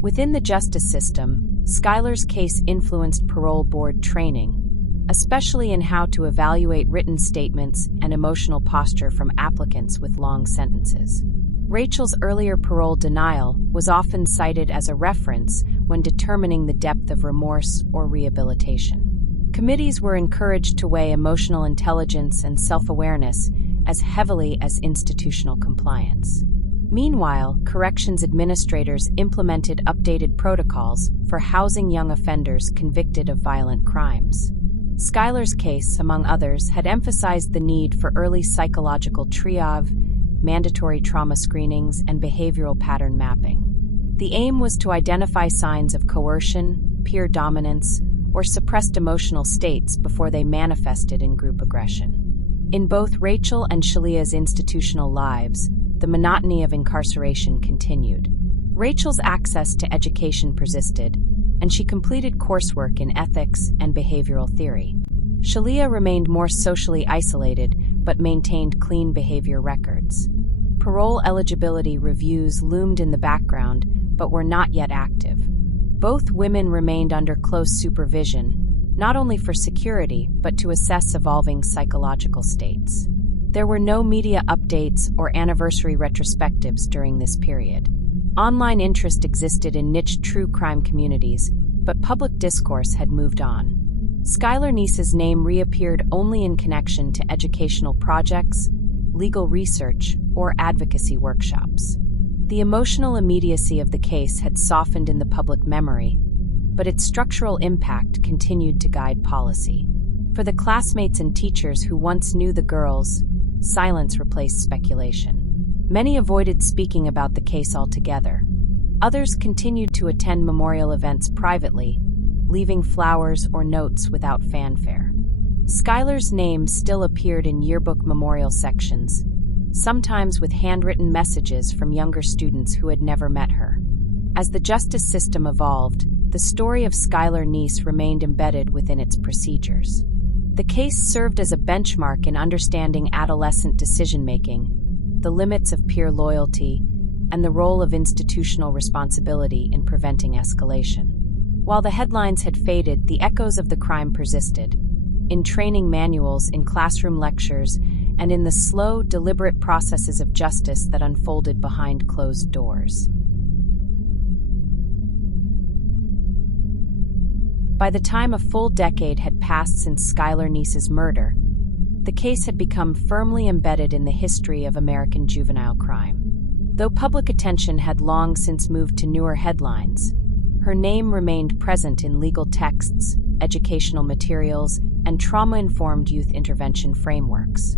Within the justice system, Skylar's case influenced parole board training, especially in how to evaluate written statements and emotional posture from applicants with long sentences. Rachel's earlier parole denial was often cited as a reference when determining the depth of remorse or rehabilitation. Committees were encouraged to weigh emotional intelligence and self-awareness as heavily as institutional compliance. Meanwhile, corrections administrators implemented updated protocols for housing young offenders convicted of violent crimes. Skylar's case, among others, had emphasized the need for early psychological triage, mandatory trauma screenings, and behavioral pattern mapping. The aim was to identify signs of coercion, peer dominance, or suppressed emotional states before they manifested in group aggression. In both Rachel and Shelia's institutional lives, the monotony of incarceration continued. Rachel's access to education persisted, and she completed coursework in ethics and behavioral theory. Shelia remained more socially isolated but maintained clean behavior records. Parole eligibility reviews loomed in the background but were not yet active. Both women remained under close supervision, not only for security but to assess evolving psychological states. There were no media updates or anniversary retrospectives during this period. Online interest existed in niche true crime communities, but public discourse had moved on. Skylar Neese's name reappeared only in connection to educational projects, legal research, or advocacy workshops. The emotional immediacy of the case had softened in the public memory, but its structural impact continued to guide policy. For the classmates and teachers who once knew the girls, silence replaced speculation. Many avoided speaking about the case altogether. Others continued to attend memorial events privately, leaving flowers or notes without fanfare. Skylar's name still appeared in yearbook memorial sections, sometimes with handwritten messages from younger students who had never met her. As the justice system evolved, the story of Skylar Neese remained embedded within its procedures. The case served as a benchmark in understanding adolescent decision-making, the limits of peer loyalty, and the role of institutional responsibility in preventing escalation. While the headlines had faded, the echoes of the crime persisted, in training manuals, in classroom lectures, and in the slow, deliberate processes of justice that unfolded behind closed doors. By the time a full decade had passed since Skylar Neese's murder, the case had become firmly embedded in the history of American juvenile crime. Though public attention had long since moved to newer headlines, her name remained present in legal texts, educational materials, and trauma-informed youth intervention frameworks.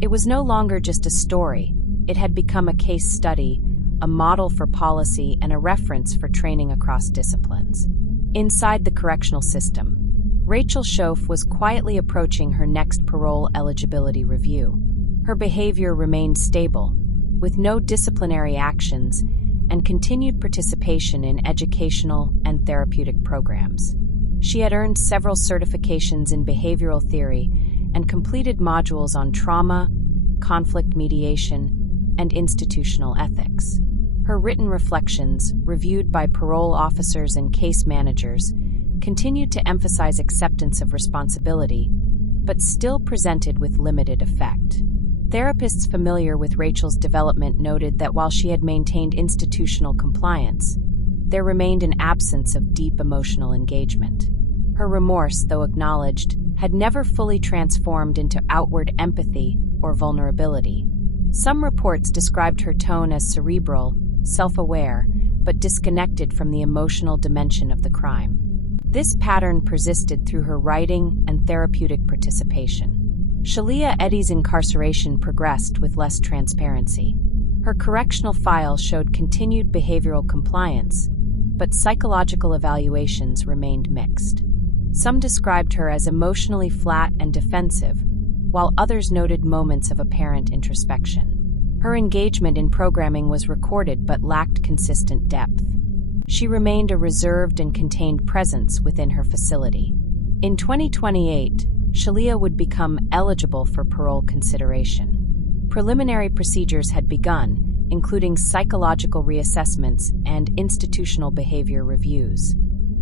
It was no longer just a story. It had become a case study, a model for policy, and a reference for training across disciplines. Inside the correctional system, Rachel Shoaf was quietly approaching her next parole eligibility review. Her behavior remained stable, with no disciplinary actions, and continued participation in educational and therapeutic programs. She had earned several certifications in behavioral theory and completed modules on trauma, conflict mediation, and institutional ethics. Her written reflections, reviewed by parole officers and case managers, continued to emphasize acceptance of responsibility, but still presented with limited effect. Therapists familiar with Rachel's development noted that while she had maintained institutional compliance, there remained an absence of deep emotional engagement. Her remorse, though acknowledged, had never fully transformed into outward empathy or vulnerability. Some reports described her tone as cerebral, self-aware, but disconnected from the emotional dimension of the crime. This pattern persisted through her writing and therapeutic participation. Shelia Eddy's incarceration progressed with less transparency. Her correctional file showed continued behavioral compliance, but psychological evaluations remained mixed. Some described her as emotionally flat and defensive, while others noted moments of apparent introspection. Her engagement in programming was recorded but lacked consistent depth. She remained a reserved and contained presence within her facility. In 2028, Shelia would become eligible for parole consideration. Preliminary procedures had begun, including psychological reassessments and institutional behavior reviews.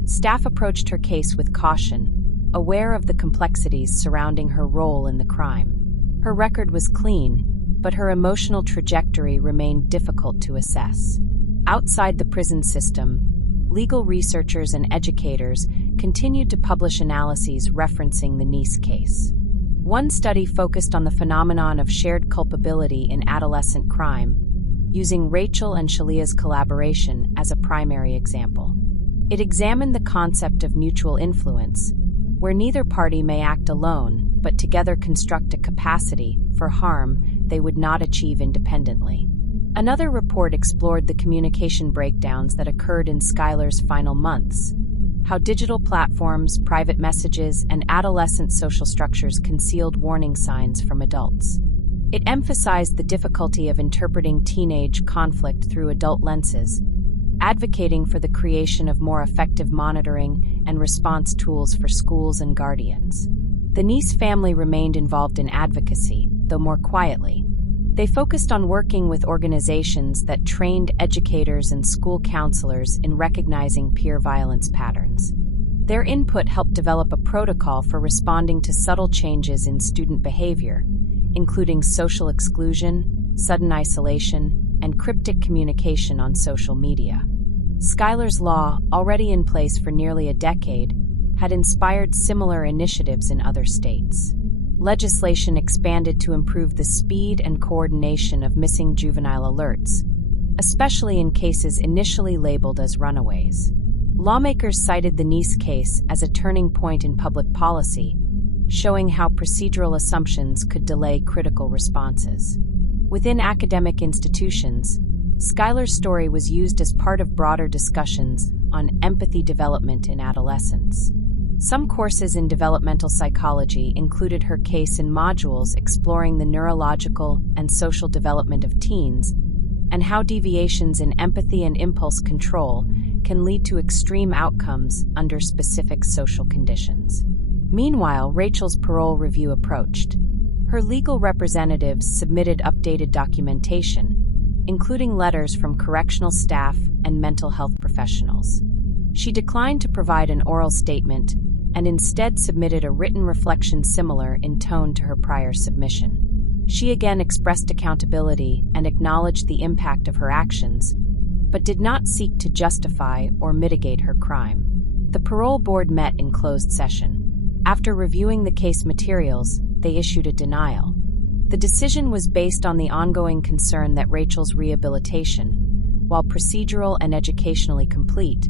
Staff approached her case with caution, aware of the complexities surrounding her role in the crime. Her record was clean, but her emotional trajectory remained difficult to assess. Outside the prison system, legal researchers and educators continued to publish analyses referencing the Neese case. One study focused on the phenomenon of shared culpability in adolescent crime, using Rachel and Shelia's collaboration as a primary example. It examined the concept of mutual influence, where neither party may act alone, but together construct a capacity for harm they would not achieve independently. Another report explored the communication breakdowns that occurred in Skylar's final months, how digital platforms, private messages, and adolescent social structures concealed warning signs from adults. It emphasized the difficulty of interpreting teenage conflict through adult lenses, advocating for the creation of more effective monitoring and response tools for schools and guardians. The Neese family remained involved in advocacy, though more quietly. They focused on working with organizations that trained educators and school counselors in recognizing peer violence patterns. Their input helped develop a protocol for responding to subtle changes in student behavior, including social exclusion, sudden isolation, and cryptic communication on social media. Skylar's law, already in place for nearly a decade, had inspired similar initiatives in other states. Legislation expanded to improve the speed and coordination of missing juvenile alerts, especially in cases initially labeled as runaways. Lawmakers cited the Neese case as a turning point in public policy, showing how procedural assumptions could delay critical responses. Within academic institutions, Skylar's story was used as part of broader discussions on empathy development in adolescence. Some courses in developmental psychology included her case in modules exploring the neurological and social development of teens and how deviations in empathy and impulse control can lead to extreme outcomes under specific social conditions. Meanwhile, Rachel's parole review approached. Her legal representatives submitted updated documentation, including letters from correctional staff and mental health professionals. She declined to provide an oral statement and instead submitted a written reflection similar in tone to her prior submission. She again expressed accountability and acknowledged the impact of her actions, but did not seek to justify or mitigate her crime. The parole board met in closed session. After reviewing the case materials, they issued a denial. The decision was based on the ongoing concern that Rachel's rehabilitation, while procedural and educationally complete,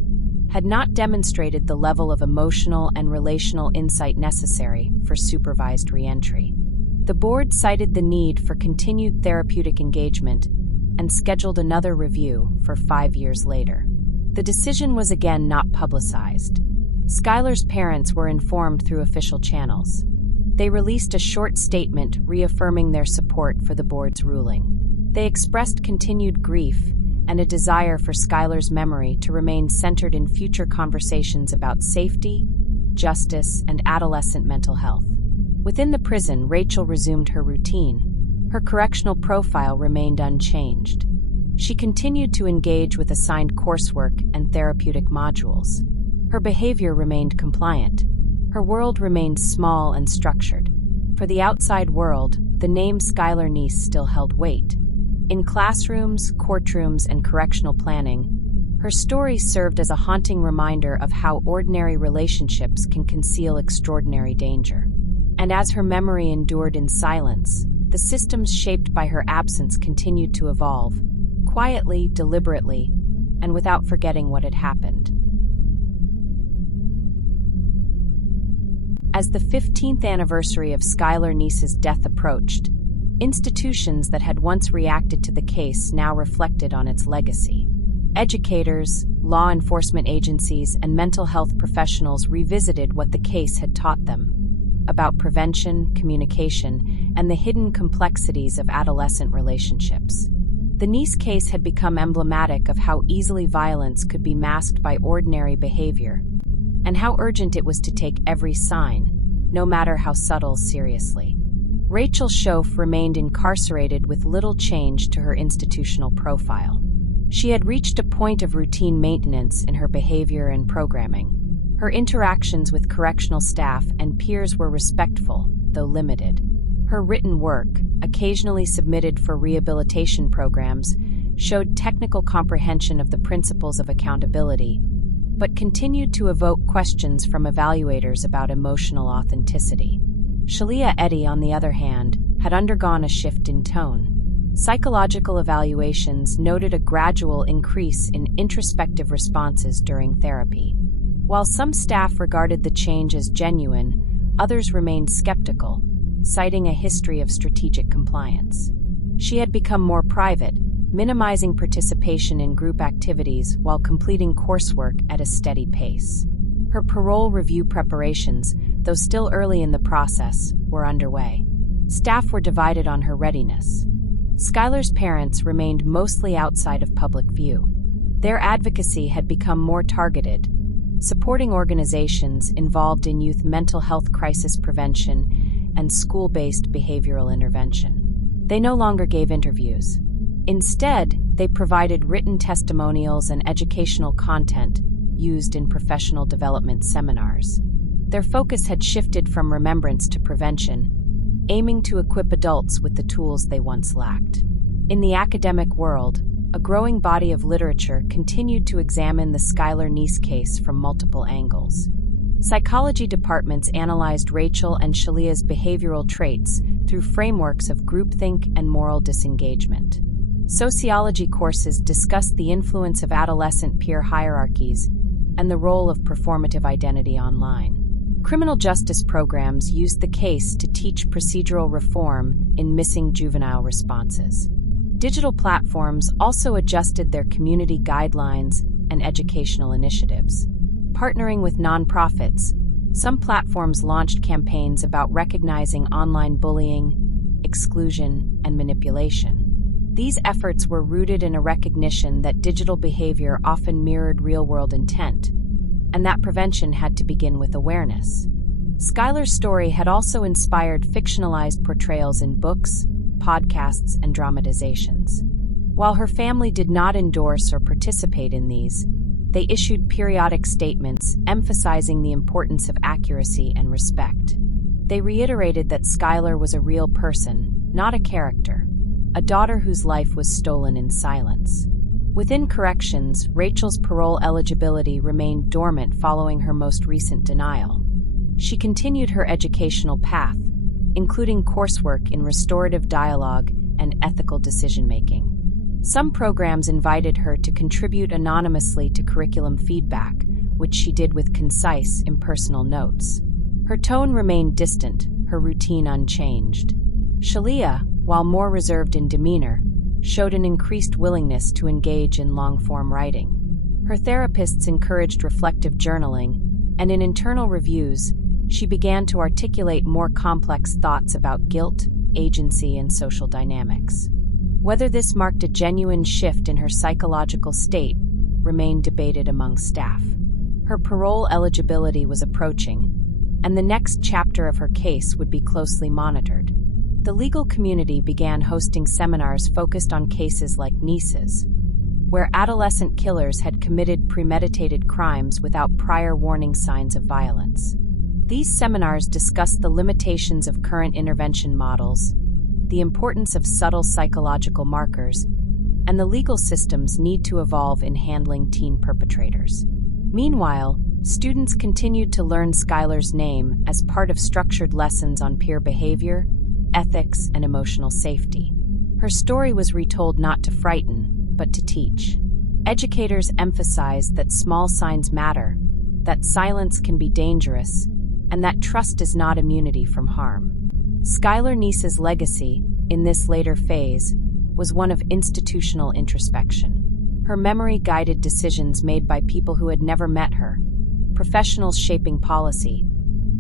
had not demonstrated the level of emotional and relational insight necessary for supervised reentry. The board cited the need for continued therapeutic engagement and scheduled another review for 5 years later. The decision was again not publicized. Skylar's parents were informed through official channels. They released a short statement reaffirming their support for the board's ruling. They expressed continued grief and a desire for Skylar's memory to remain centered in future conversations about safety, justice, and adolescent mental health. Within the prison, Rachel resumed her routine. Her correctional profile remained unchanged. She continued to engage with assigned coursework and therapeutic modules. Her behavior remained compliant. Her world remained small and structured. For the outside world, the name Skylar Neese still held weight. In classrooms, courtrooms, and correctional planning, her story served as a haunting reminder of how ordinary relationships can conceal extraordinary danger. And as her memory endured in silence, the systems shaped by her absence continued to evolve, quietly, deliberately, and without forgetting what had happened. As the 15th anniversary of Skylar Neese's death approached, institutions that had once reacted to the case now reflected on its legacy. Educators, law enforcement agencies, and mental health professionals revisited what the case had taught them. about prevention, communication, and the hidden complexities of adolescent relationships. The Neese case had become emblematic of how easily violence could be masked by ordinary behavior, and how urgent it was to take every sign, no matter how subtle, seriously. Rachel Shoaf remained incarcerated with little change to her institutional profile. She had reached a point of routine maintenance in her behavior and programming. Her interactions with correctional staff and peers were respectful, though limited. Her written work, occasionally submitted for rehabilitation programs, showed technical comprehension of the principles of accountability, but continued to evoke questions from evaluators about emotional authenticity. Shelia Eddy, on the other hand, had undergone a shift in tone. Psychological evaluations noted a gradual increase in introspective responses during therapy. While some staff regarded the change as genuine, others remained skeptical, citing a history of strategic compliance. She had become more private, minimizing participation in group activities while completing coursework at a steady pace. Her parole review preparations, though still early in the process, were underway. Staff were divided on her readiness. Skylar's parents remained mostly outside of public view. Their advocacy had become more targeted, supporting organizations involved in youth mental health crisis prevention and school-based behavioral intervention. They no longer gave interviews. Instead, they provided written testimonials and educational content used in professional development seminars. Their focus had shifted from remembrance to prevention, aiming to equip adults with the tools they once lacked. In the academic world, a growing body of literature continued to examine the Skylar Neese case from multiple angles. Psychology departments analyzed Rachel and Shelia's behavioral traits through frameworks of groupthink and moral disengagement. Sociology courses discussed the influence of adolescent peer hierarchies and the role of performative identity online. Criminal justice programs used the case to teach procedural reform in missing juvenile responses. Digital platforms also adjusted their community guidelines and educational initiatives. Partnering with nonprofits, some platforms launched campaigns about recognizing online bullying, exclusion, and manipulation. These efforts were rooted in a recognition that digital behavior often mirrored real-world intent, and that prevention had to begin with awareness. Skylar's story had also inspired fictionalized portrayals in books, podcasts, and dramatizations. While her family did not endorse or participate in these, they issued periodic statements emphasizing the importance of accuracy and respect. They reiterated that Skylar was a real person, not a character, a daughter whose life was stolen in silence. Within corrections, Rachel's parole eligibility remained dormant following her most recent denial. She continued her educational path, including coursework in restorative dialogue and ethical decision-making. Some programs invited her to contribute anonymously to curriculum feedback, which she did with concise, impersonal notes. Her tone remained distant, her routine unchanged. Shelia, while more reserved in demeanor, showed an increased willingness to engage in long-form writing. Her therapists encouraged reflective journaling, and in internal reviews, she began to articulate more complex thoughts about guilt, agency, and social dynamics. Whether this marked a genuine shift in her psychological state remained debated among staff. Her parole eligibility was approaching, and the next chapter of her case would be closely monitored. The legal community began hosting seminars focused on cases like Neese's, where adolescent killers had committed premeditated crimes without prior warning signs of violence. These seminars discussed the limitations of current intervention models, the importance of subtle psychological markers, and the legal system's need to evolve in handling teen perpetrators. Meanwhile, students continued to learn Skylar's name as part of structured lessons on peer behavior, ethics, and emotional safety. Her story was retold not to frighten, but to teach. Educators emphasized that small signs matter, that silence can be dangerous, and that trust is not immunity from harm. Skylar Neese's legacy, in this later phase, was one of institutional introspection. Her memory guided decisions made by people who had never met her, professionals shaping policy,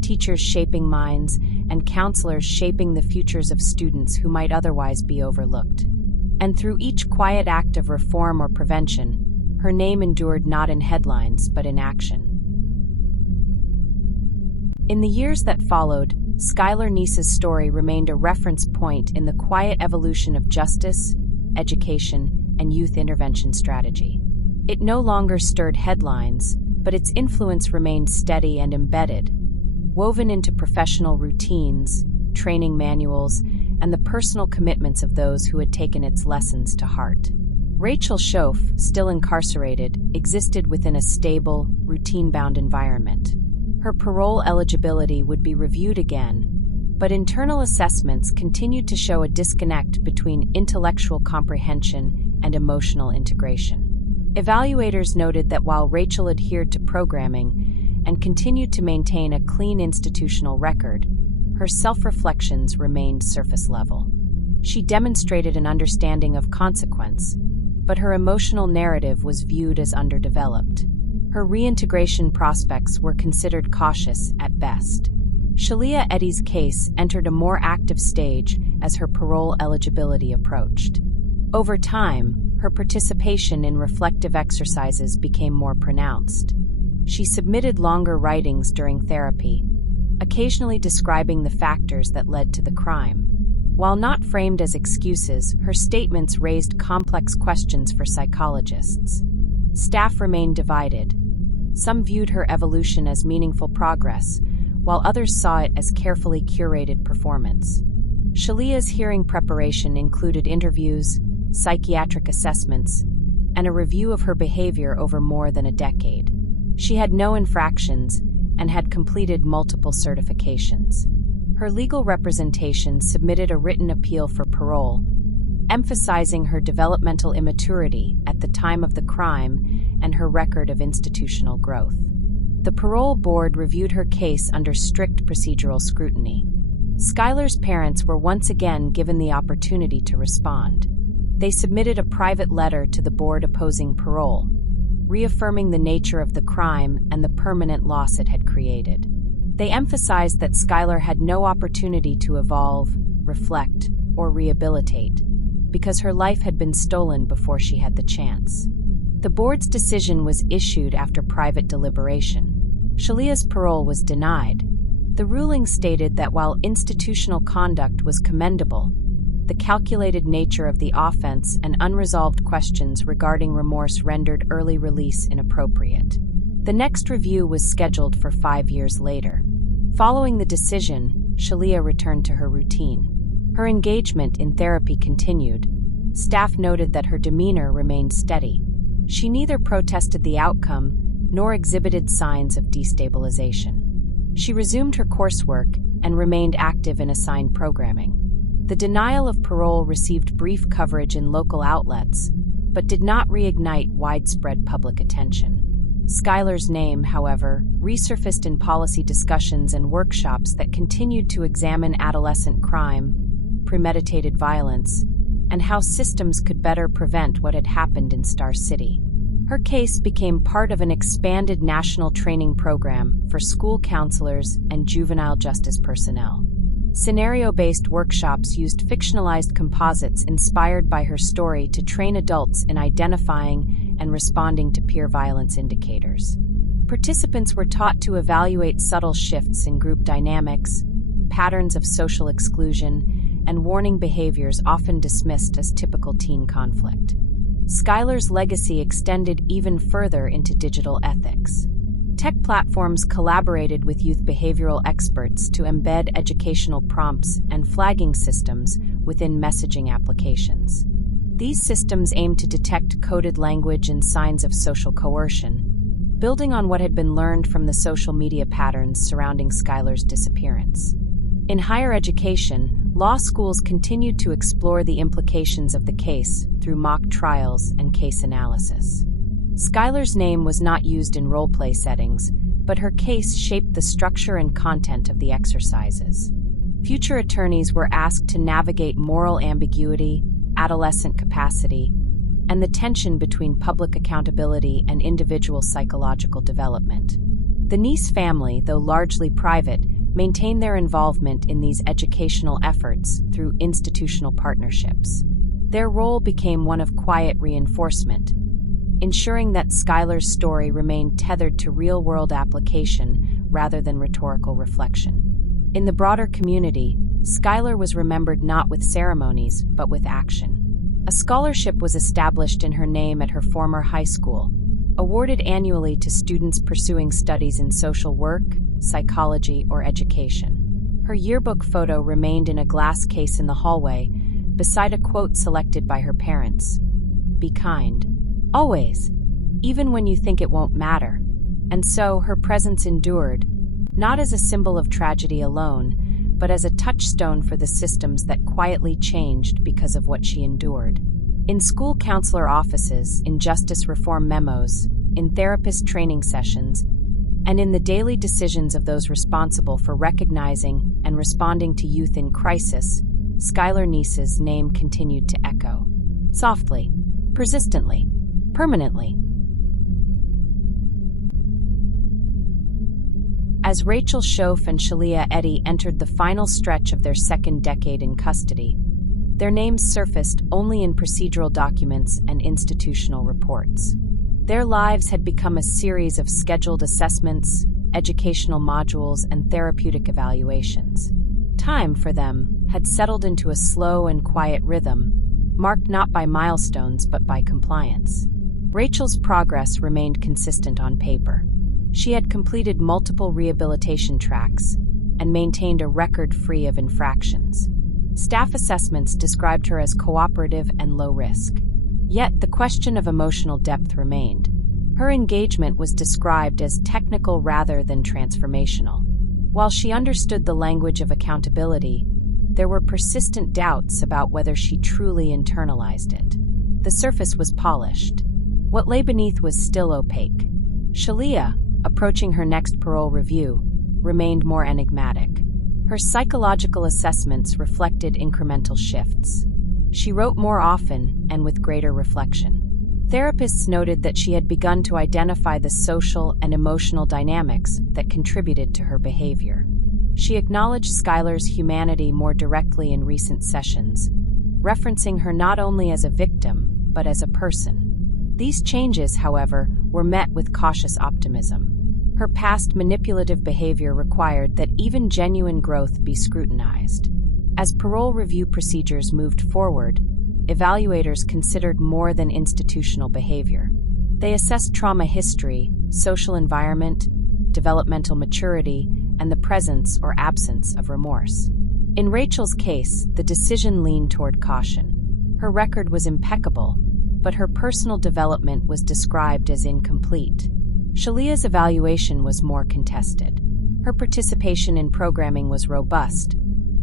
teachers shaping minds, and counselors shaping the futures of students who might otherwise be overlooked. And through each quiet act of reform or prevention, her name endured not in headlines but in action. In the years that followed, Skylar Neese's story remained a reference point in the quiet evolution of justice, education, and youth intervention strategy. It no longer stirred headlines, but its influence remained steady and embedded, woven into professional routines, training manuals, and the personal commitments of those who had taken its lessons to heart. Rachel Shoaf, still incarcerated, existed within a stable, routine-bound environment. Her parole eligibility would be reviewed again, but internal assessments continued to show a disconnect between intellectual comprehension and emotional integration. Evaluators noted that while Rachel adhered to programming and continued to maintain a clean institutional record, her self-reflections remained surface level. She demonstrated an understanding of consequence, but her emotional narrative was viewed as underdeveloped. Her reintegration prospects were considered cautious at best. Shelia Eddy's case entered a more active stage as her parole eligibility approached. Over time, her participation in reflective exercises became more pronounced. She submitted longer writings during therapy, occasionally describing the factors that led to the crime. While not framed as excuses, her statements raised complex questions for psychologists. Staff remained divided. Some viewed her evolution as meaningful progress, while others saw it as carefully curated performance. Shelia's hearing preparation included interviews, psychiatric assessments, and a review of her behavior over more than a decade. She had no infractions and had completed multiple certifications. Her legal representation submitted a written appeal for parole, emphasizing her developmental immaturity at the time of the crime and her record of institutional growth. The parole board reviewed her case under strict procedural scrutiny. Skylar's parents were once again given the opportunity to respond. They submitted a private letter to the board opposing parole, reaffirming the nature of the crime and the permanent loss it had created. They emphasized that Skylar had no opportunity to evolve, reflect, or rehabilitate, because her life had been stolen before she had the chance. The board's decision was issued after private deliberation. Shelia's parole was denied. The ruling stated that while institutional conduct was commendable, the calculated nature of the offense and unresolved questions regarding remorse rendered early release inappropriate. The next review was scheduled for 5 years later. Following the decision, Shelia returned to her routine. Her engagement in therapy continued. Staff noted that her demeanor remained steady. She neither protested the outcome nor exhibited signs of destabilization. She resumed her coursework and remained active in assigned programming. The denial of parole received brief coverage in local outlets, but did not reignite widespread public attention. Skylar's name, however, resurfaced in policy discussions and workshops that continued to examine adolescent crime, premeditated violence, and how systems could better prevent what had happened in Star City. Her case became part of an expanded national training program for school counselors and juvenile justice personnel. Scenario-based workshops used fictionalized composites inspired by her story to train adults in identifying and responding to peer violence indicators. Participants were taught to evaluate subtle shifts in group dynamics, patterns of social exclusion, and warning behaviors often dismissed as typical teen conflict. Skylar's legacy extended even further into digital ethics. Tech platforms collaborated with youth behavioral experts to embed educational prompts and flagging systems within messaging applications. These systems aim to detect coded language and signs of social coercion, building on what had been learned from the social media patterns surrounding Skylar's disappearance. In higher education, law schools continued to explore the implications of the case through mock trials and case analysis. Skylar's name was not used in role-play settings, but her case shaped the structure and content of the exercises. Future attorneys were asked to navigate moral ambiguity, adolescent capacity, and the tension between public accountability and individual psychological development. The Neese family, though largely private, maintain their involvement in these educational efforts through institutional partnerships. Their role became one of quiet reinforcement, ensuring that Skylar's story remained tethered to real-world application rather than rhetorical reflection. In the broader community, Skylar was remembered not with ceremonies, but with action. A scholarship was established in her name at her former high school, awarded annually to students pursuing studies in social work, psychology, or education. Her yearbook photo remained in a glass case in the hallway, beside a quote selected by her parents: "Be kind. Always. Even when you think it won't matter." And so her presence endured, not as a symbol of tragedy alone, but as a touchstone for the systems that quietly changed because of what she endured. In school counselor offices, in justice reform memos, in therapist training sessions, and in the daily decisions of those responsible for recognizing and responding to youth in crisis, Skylar Neese's name continued to echo. Softly, persistently, permanently. As Rachel, Shoaf, and Shelia Eddy entered the final stretch of their second decade in custody, their names surfaced only in procedural documents and institutional reports. Their lives had become a series of scheduled assessments, educational modules, and therapeutic evaluations. Time for them had settled into a slow and quiet rhythm, marked not by milestones but by compliance. Rachel's progress remained consistent on paper. She had completed multiple rehabilitation tracks and maintained a record free of infractions. Staff assessments described her as cooperative and low risk. Yet the question of emotional depth remained. Her engagement was described as technical rather than transformational. While she understood the language of accountability, there were persistent doubts about whether she truly internalized it. The surface was polished. What lay beneath was still opaque. Shelia, approaching her next parole review, remained more enigmatic. Her psychological assessments reflected incremental shifts. She wrote more often and with greater reflection. Therapists noted that she had begun to identify the social and emotional dynamics that contributed to her behavior. She acknowledged Skylar's humanity more directly in recent sessions, referencing her not only as a victim, but as a person. These changes, however, were met with cautious optimism. Her past manipulative behavior required that even genuine growth be scrutinized. As parole review procedures moved forward, evaluators considered more than institutional behavior. They assessed trauma history, social environment, developmental maturity, and the presence or absence of remorse. In Rachel's case, the decision leaned toward caution. Her record was impeccable, but her personal development was described as incomplete. Shelia's evaluation was more contested. Her participation in programming was robust,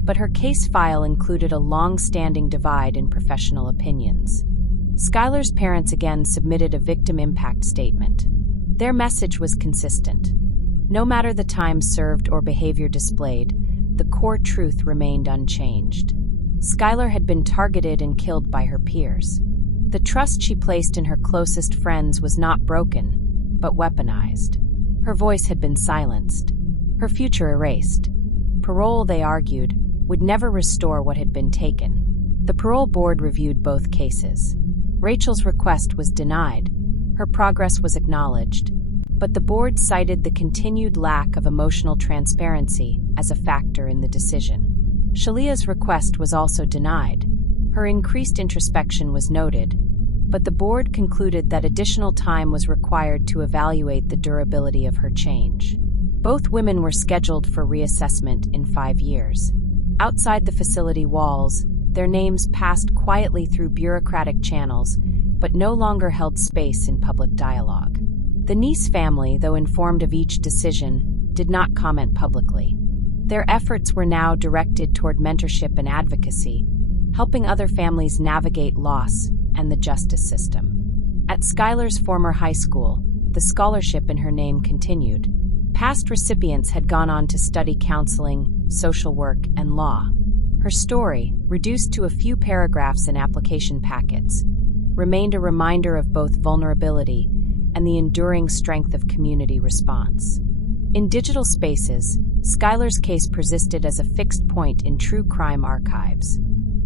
but her case file included a long-standing divide in professional opinions. Skylar's parents again submitted a victim impact statement. Their message was consistent. No matter the time served or behavior displayed, the core truth remained unchanged. Skylar had been targeted and killed by her peers. The trust she placed in her closest friends was not broken, but weaponized. Her voice had been silenced, her future erased. Parole, they argued, would never restore what had been taken. The parole board reviewed both cases. Rachel's request was denied. Her progress was acknowledged, but the board cited the continued lack of emotional transparency as a factor in the decision. Shelia's request was also denied. Her increased introspection was noted, but the board concluded that additional time was required to evaluate the durability of her change. Both women were scheduled for reassessment in 5 years. Outside the facility walls, their names passed quietly through bureaucratic channels, but no longer held space in public dialogue. The Neese family, though informed of each decision, did not comment publicly. Their efforts were now directed toward mentorship and advocacy, helping other families navigate loss and the justice system. At Skylar's former high school, the scholarship in her name continued. Past recipients had gone on to study counseling, social work, and law. Her story, reduced to a few paragraphs in application packets, remained a reminder of both vulnerability and the enduring strength of community response. In digital spaces, Skylar's case persisted as a fixed point in true crime archives.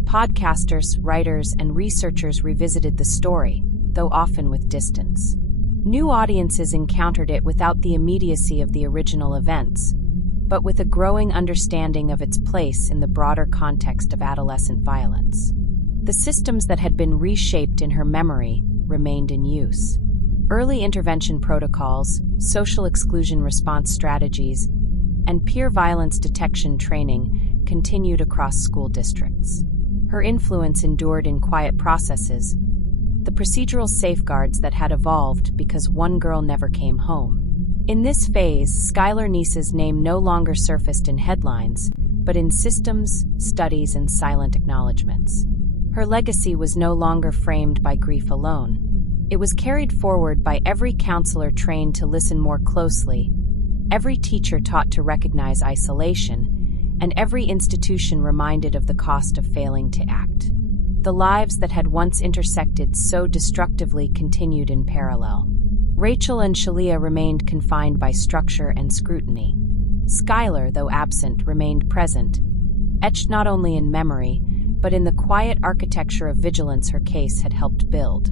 Podcasters, writers, and researchers revisited the story, though often with distance. New audiences encountered it without the immediacy of the original events, but with a growing understanding of its place in the broader context of adolescent violence. The systems that had been reshaped in her memory remained in use. Early intervention protocols, social exclusion response strategies, and peer violence detection training continued across school districts. Her influence endured in quiet processes, the procedural safeguards that had evolved because one girl never came home. In this phase, Skylar Neese's name no longer surfaced in headlines, but in systems, studies, and silent acknowledgments. Her legacy was no longer framed by grief alone. It was carried forward by every counselor trained to listen more closely, every teacher taught to recognize isolation, and every institution reminded of the cost of failing to act. The lives that had once intersected so destructively continued in parallel. Rachel and Shelia remained confined by structure and scrutiny. Skylar, though absent, remained present, etched not only in memory, but in the quiet architecture of vigilance her case had helped build.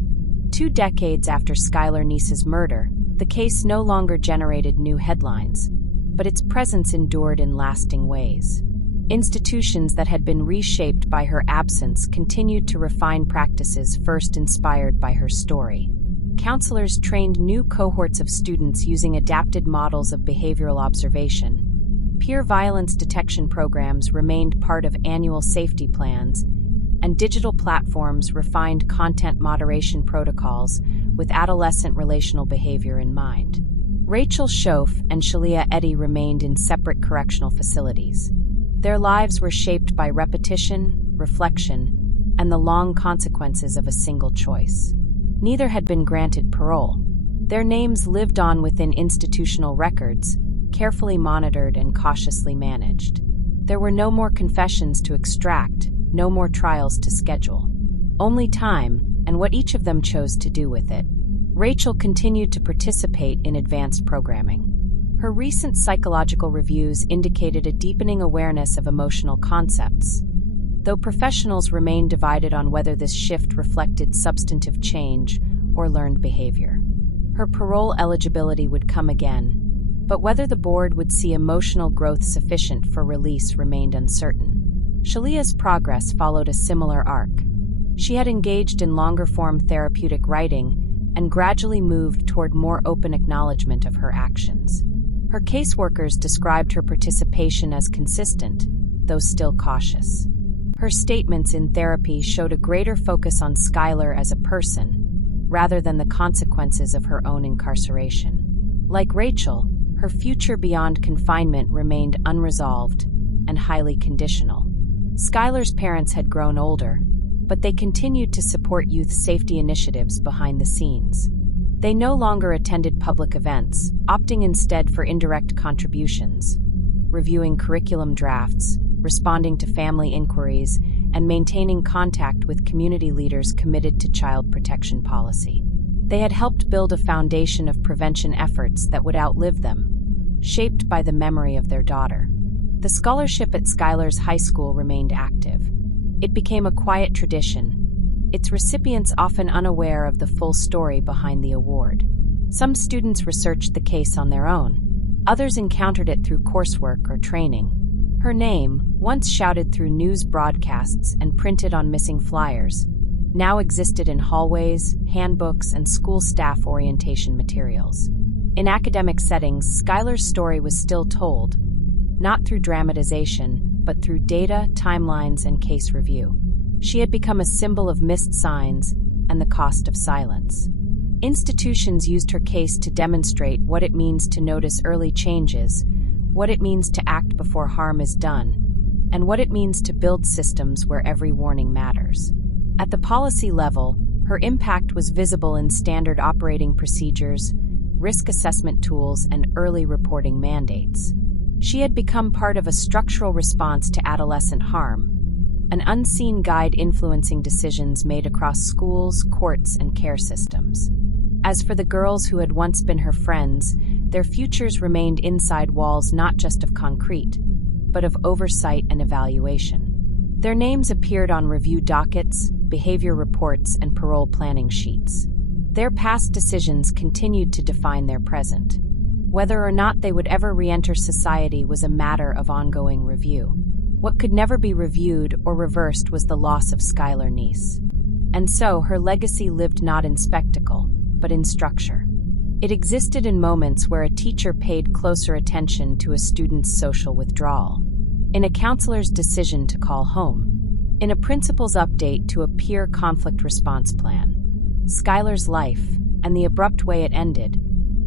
2 decades after Skylar Neese's murder, the case no longer generated new headlines, but its presence endured in lasting ways. Institutions that had been reshaped by her absence continued to refine practices first inspired by her story. Counselors trained new cohorts of students using adapted models of behavioral observation. Peer violence detection programs remained part of annual safety plans, and digital platforms refined content moderation protocols with adolescent relational behavior in mind. Rachel, Shoaf, and Shelia, Eddy remained in separate correctional facilities. Their lives were shaped by repetition, reflection, and the long consequences of a single choice. Neither had been granted parole. Their names lived on within institutional records, carefully monitored and cautiously managed. There were no more confessions to extract, no more trials to schedule. Only time, and what each of them chose to do with it. Rachel continued to participate in advanced programming. Her recent psychological reviews indicated a deepening awareness of emotional concepts, though professionals remained divided on whether this shift reflected substantive change or learned behavior. Her parole eligibility would come again, but whether the board would see emotional growth sufficient for release remained uncertain. Shelia's progress followed a similar arc. She had engaged in longer-form therapeutic writing and gradually moved toward more open acknowledgement of her actions. Her caseworkers described her participation as consistent, though still cautious. Her statements in therapy showed a greater focus on Skylar as a person, rather than the consequences of her own incarceration. Like Rachel, her future beyond confinement remained unresolved and highly conditional. Skylar's parents had grown older, but they continued to support youth safety initiatives behind the scenes. They no longer attended public events, opting instead for indirect contributions, reviewing curriculum drafts, responding to family inquiries, and maintaining contact with community leaders committed to child protection policy. They had helped build a foundation of prevention efforts that would outlive them, shaped by the memory of their daughter. The scholarship at Skylar's high school remained active. It became a quiet tradition, its recipients often unaware of the full story behind the award. Some students researched the case on their own. Others encountered it through coursework or training. Her name, once shouted through news broadcasts and printed on missing flyers, now existed in hallways, handbooks, and school staff orientation materials. In academic settings, Skylar's story was still told, not through dramatization, but through data, timelines, and case review. She had become a symbol of missed signs and the cost of silence. Institutions used her case to demonstrate what it means to notice early changes, what it means to act before harm is done, and what it means to build systems where every warning matters. At the policy level, her impact was visible in standard operating procedures, risk assessment tools, and early reporting mandates. She had become part of a structural response to adolescent harm, an unseen guide influencing decisions made across schools, courts, and care systems. As for the girls who had once been her friends, Their futures remained inside walls not just of concrete, but of oversight and evaluation. Their names appeared on review dockets, behavior reports, and parole planning sheets. Their past decisions continued to define their present. Whether or not they would ever re-enter society was a matter of ongoing review. What could never be reviewed or reversed was the loss of Skylar Neese. And so her legacy lived not in spectacle, but in structure. It existed in moments where a teacher paid closer attention to a student's social withdrawal, in a counselor's decision to call home, in a principal's update to a peer conflict response plan. Skylar's life, and the abrupt way it ended,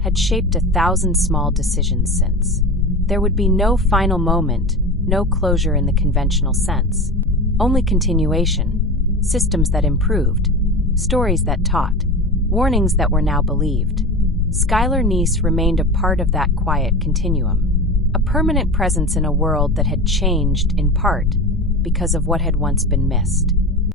had shaped 1,000 small decisions since. There would be no final moment, no closure in the conventional sense, only continuation, systems that improved, stories that taught, warnings that were now believed. Skylar Neese remained a part of that quiet continuum, a permanent presence in a world that had changed in part because of what had once been missed.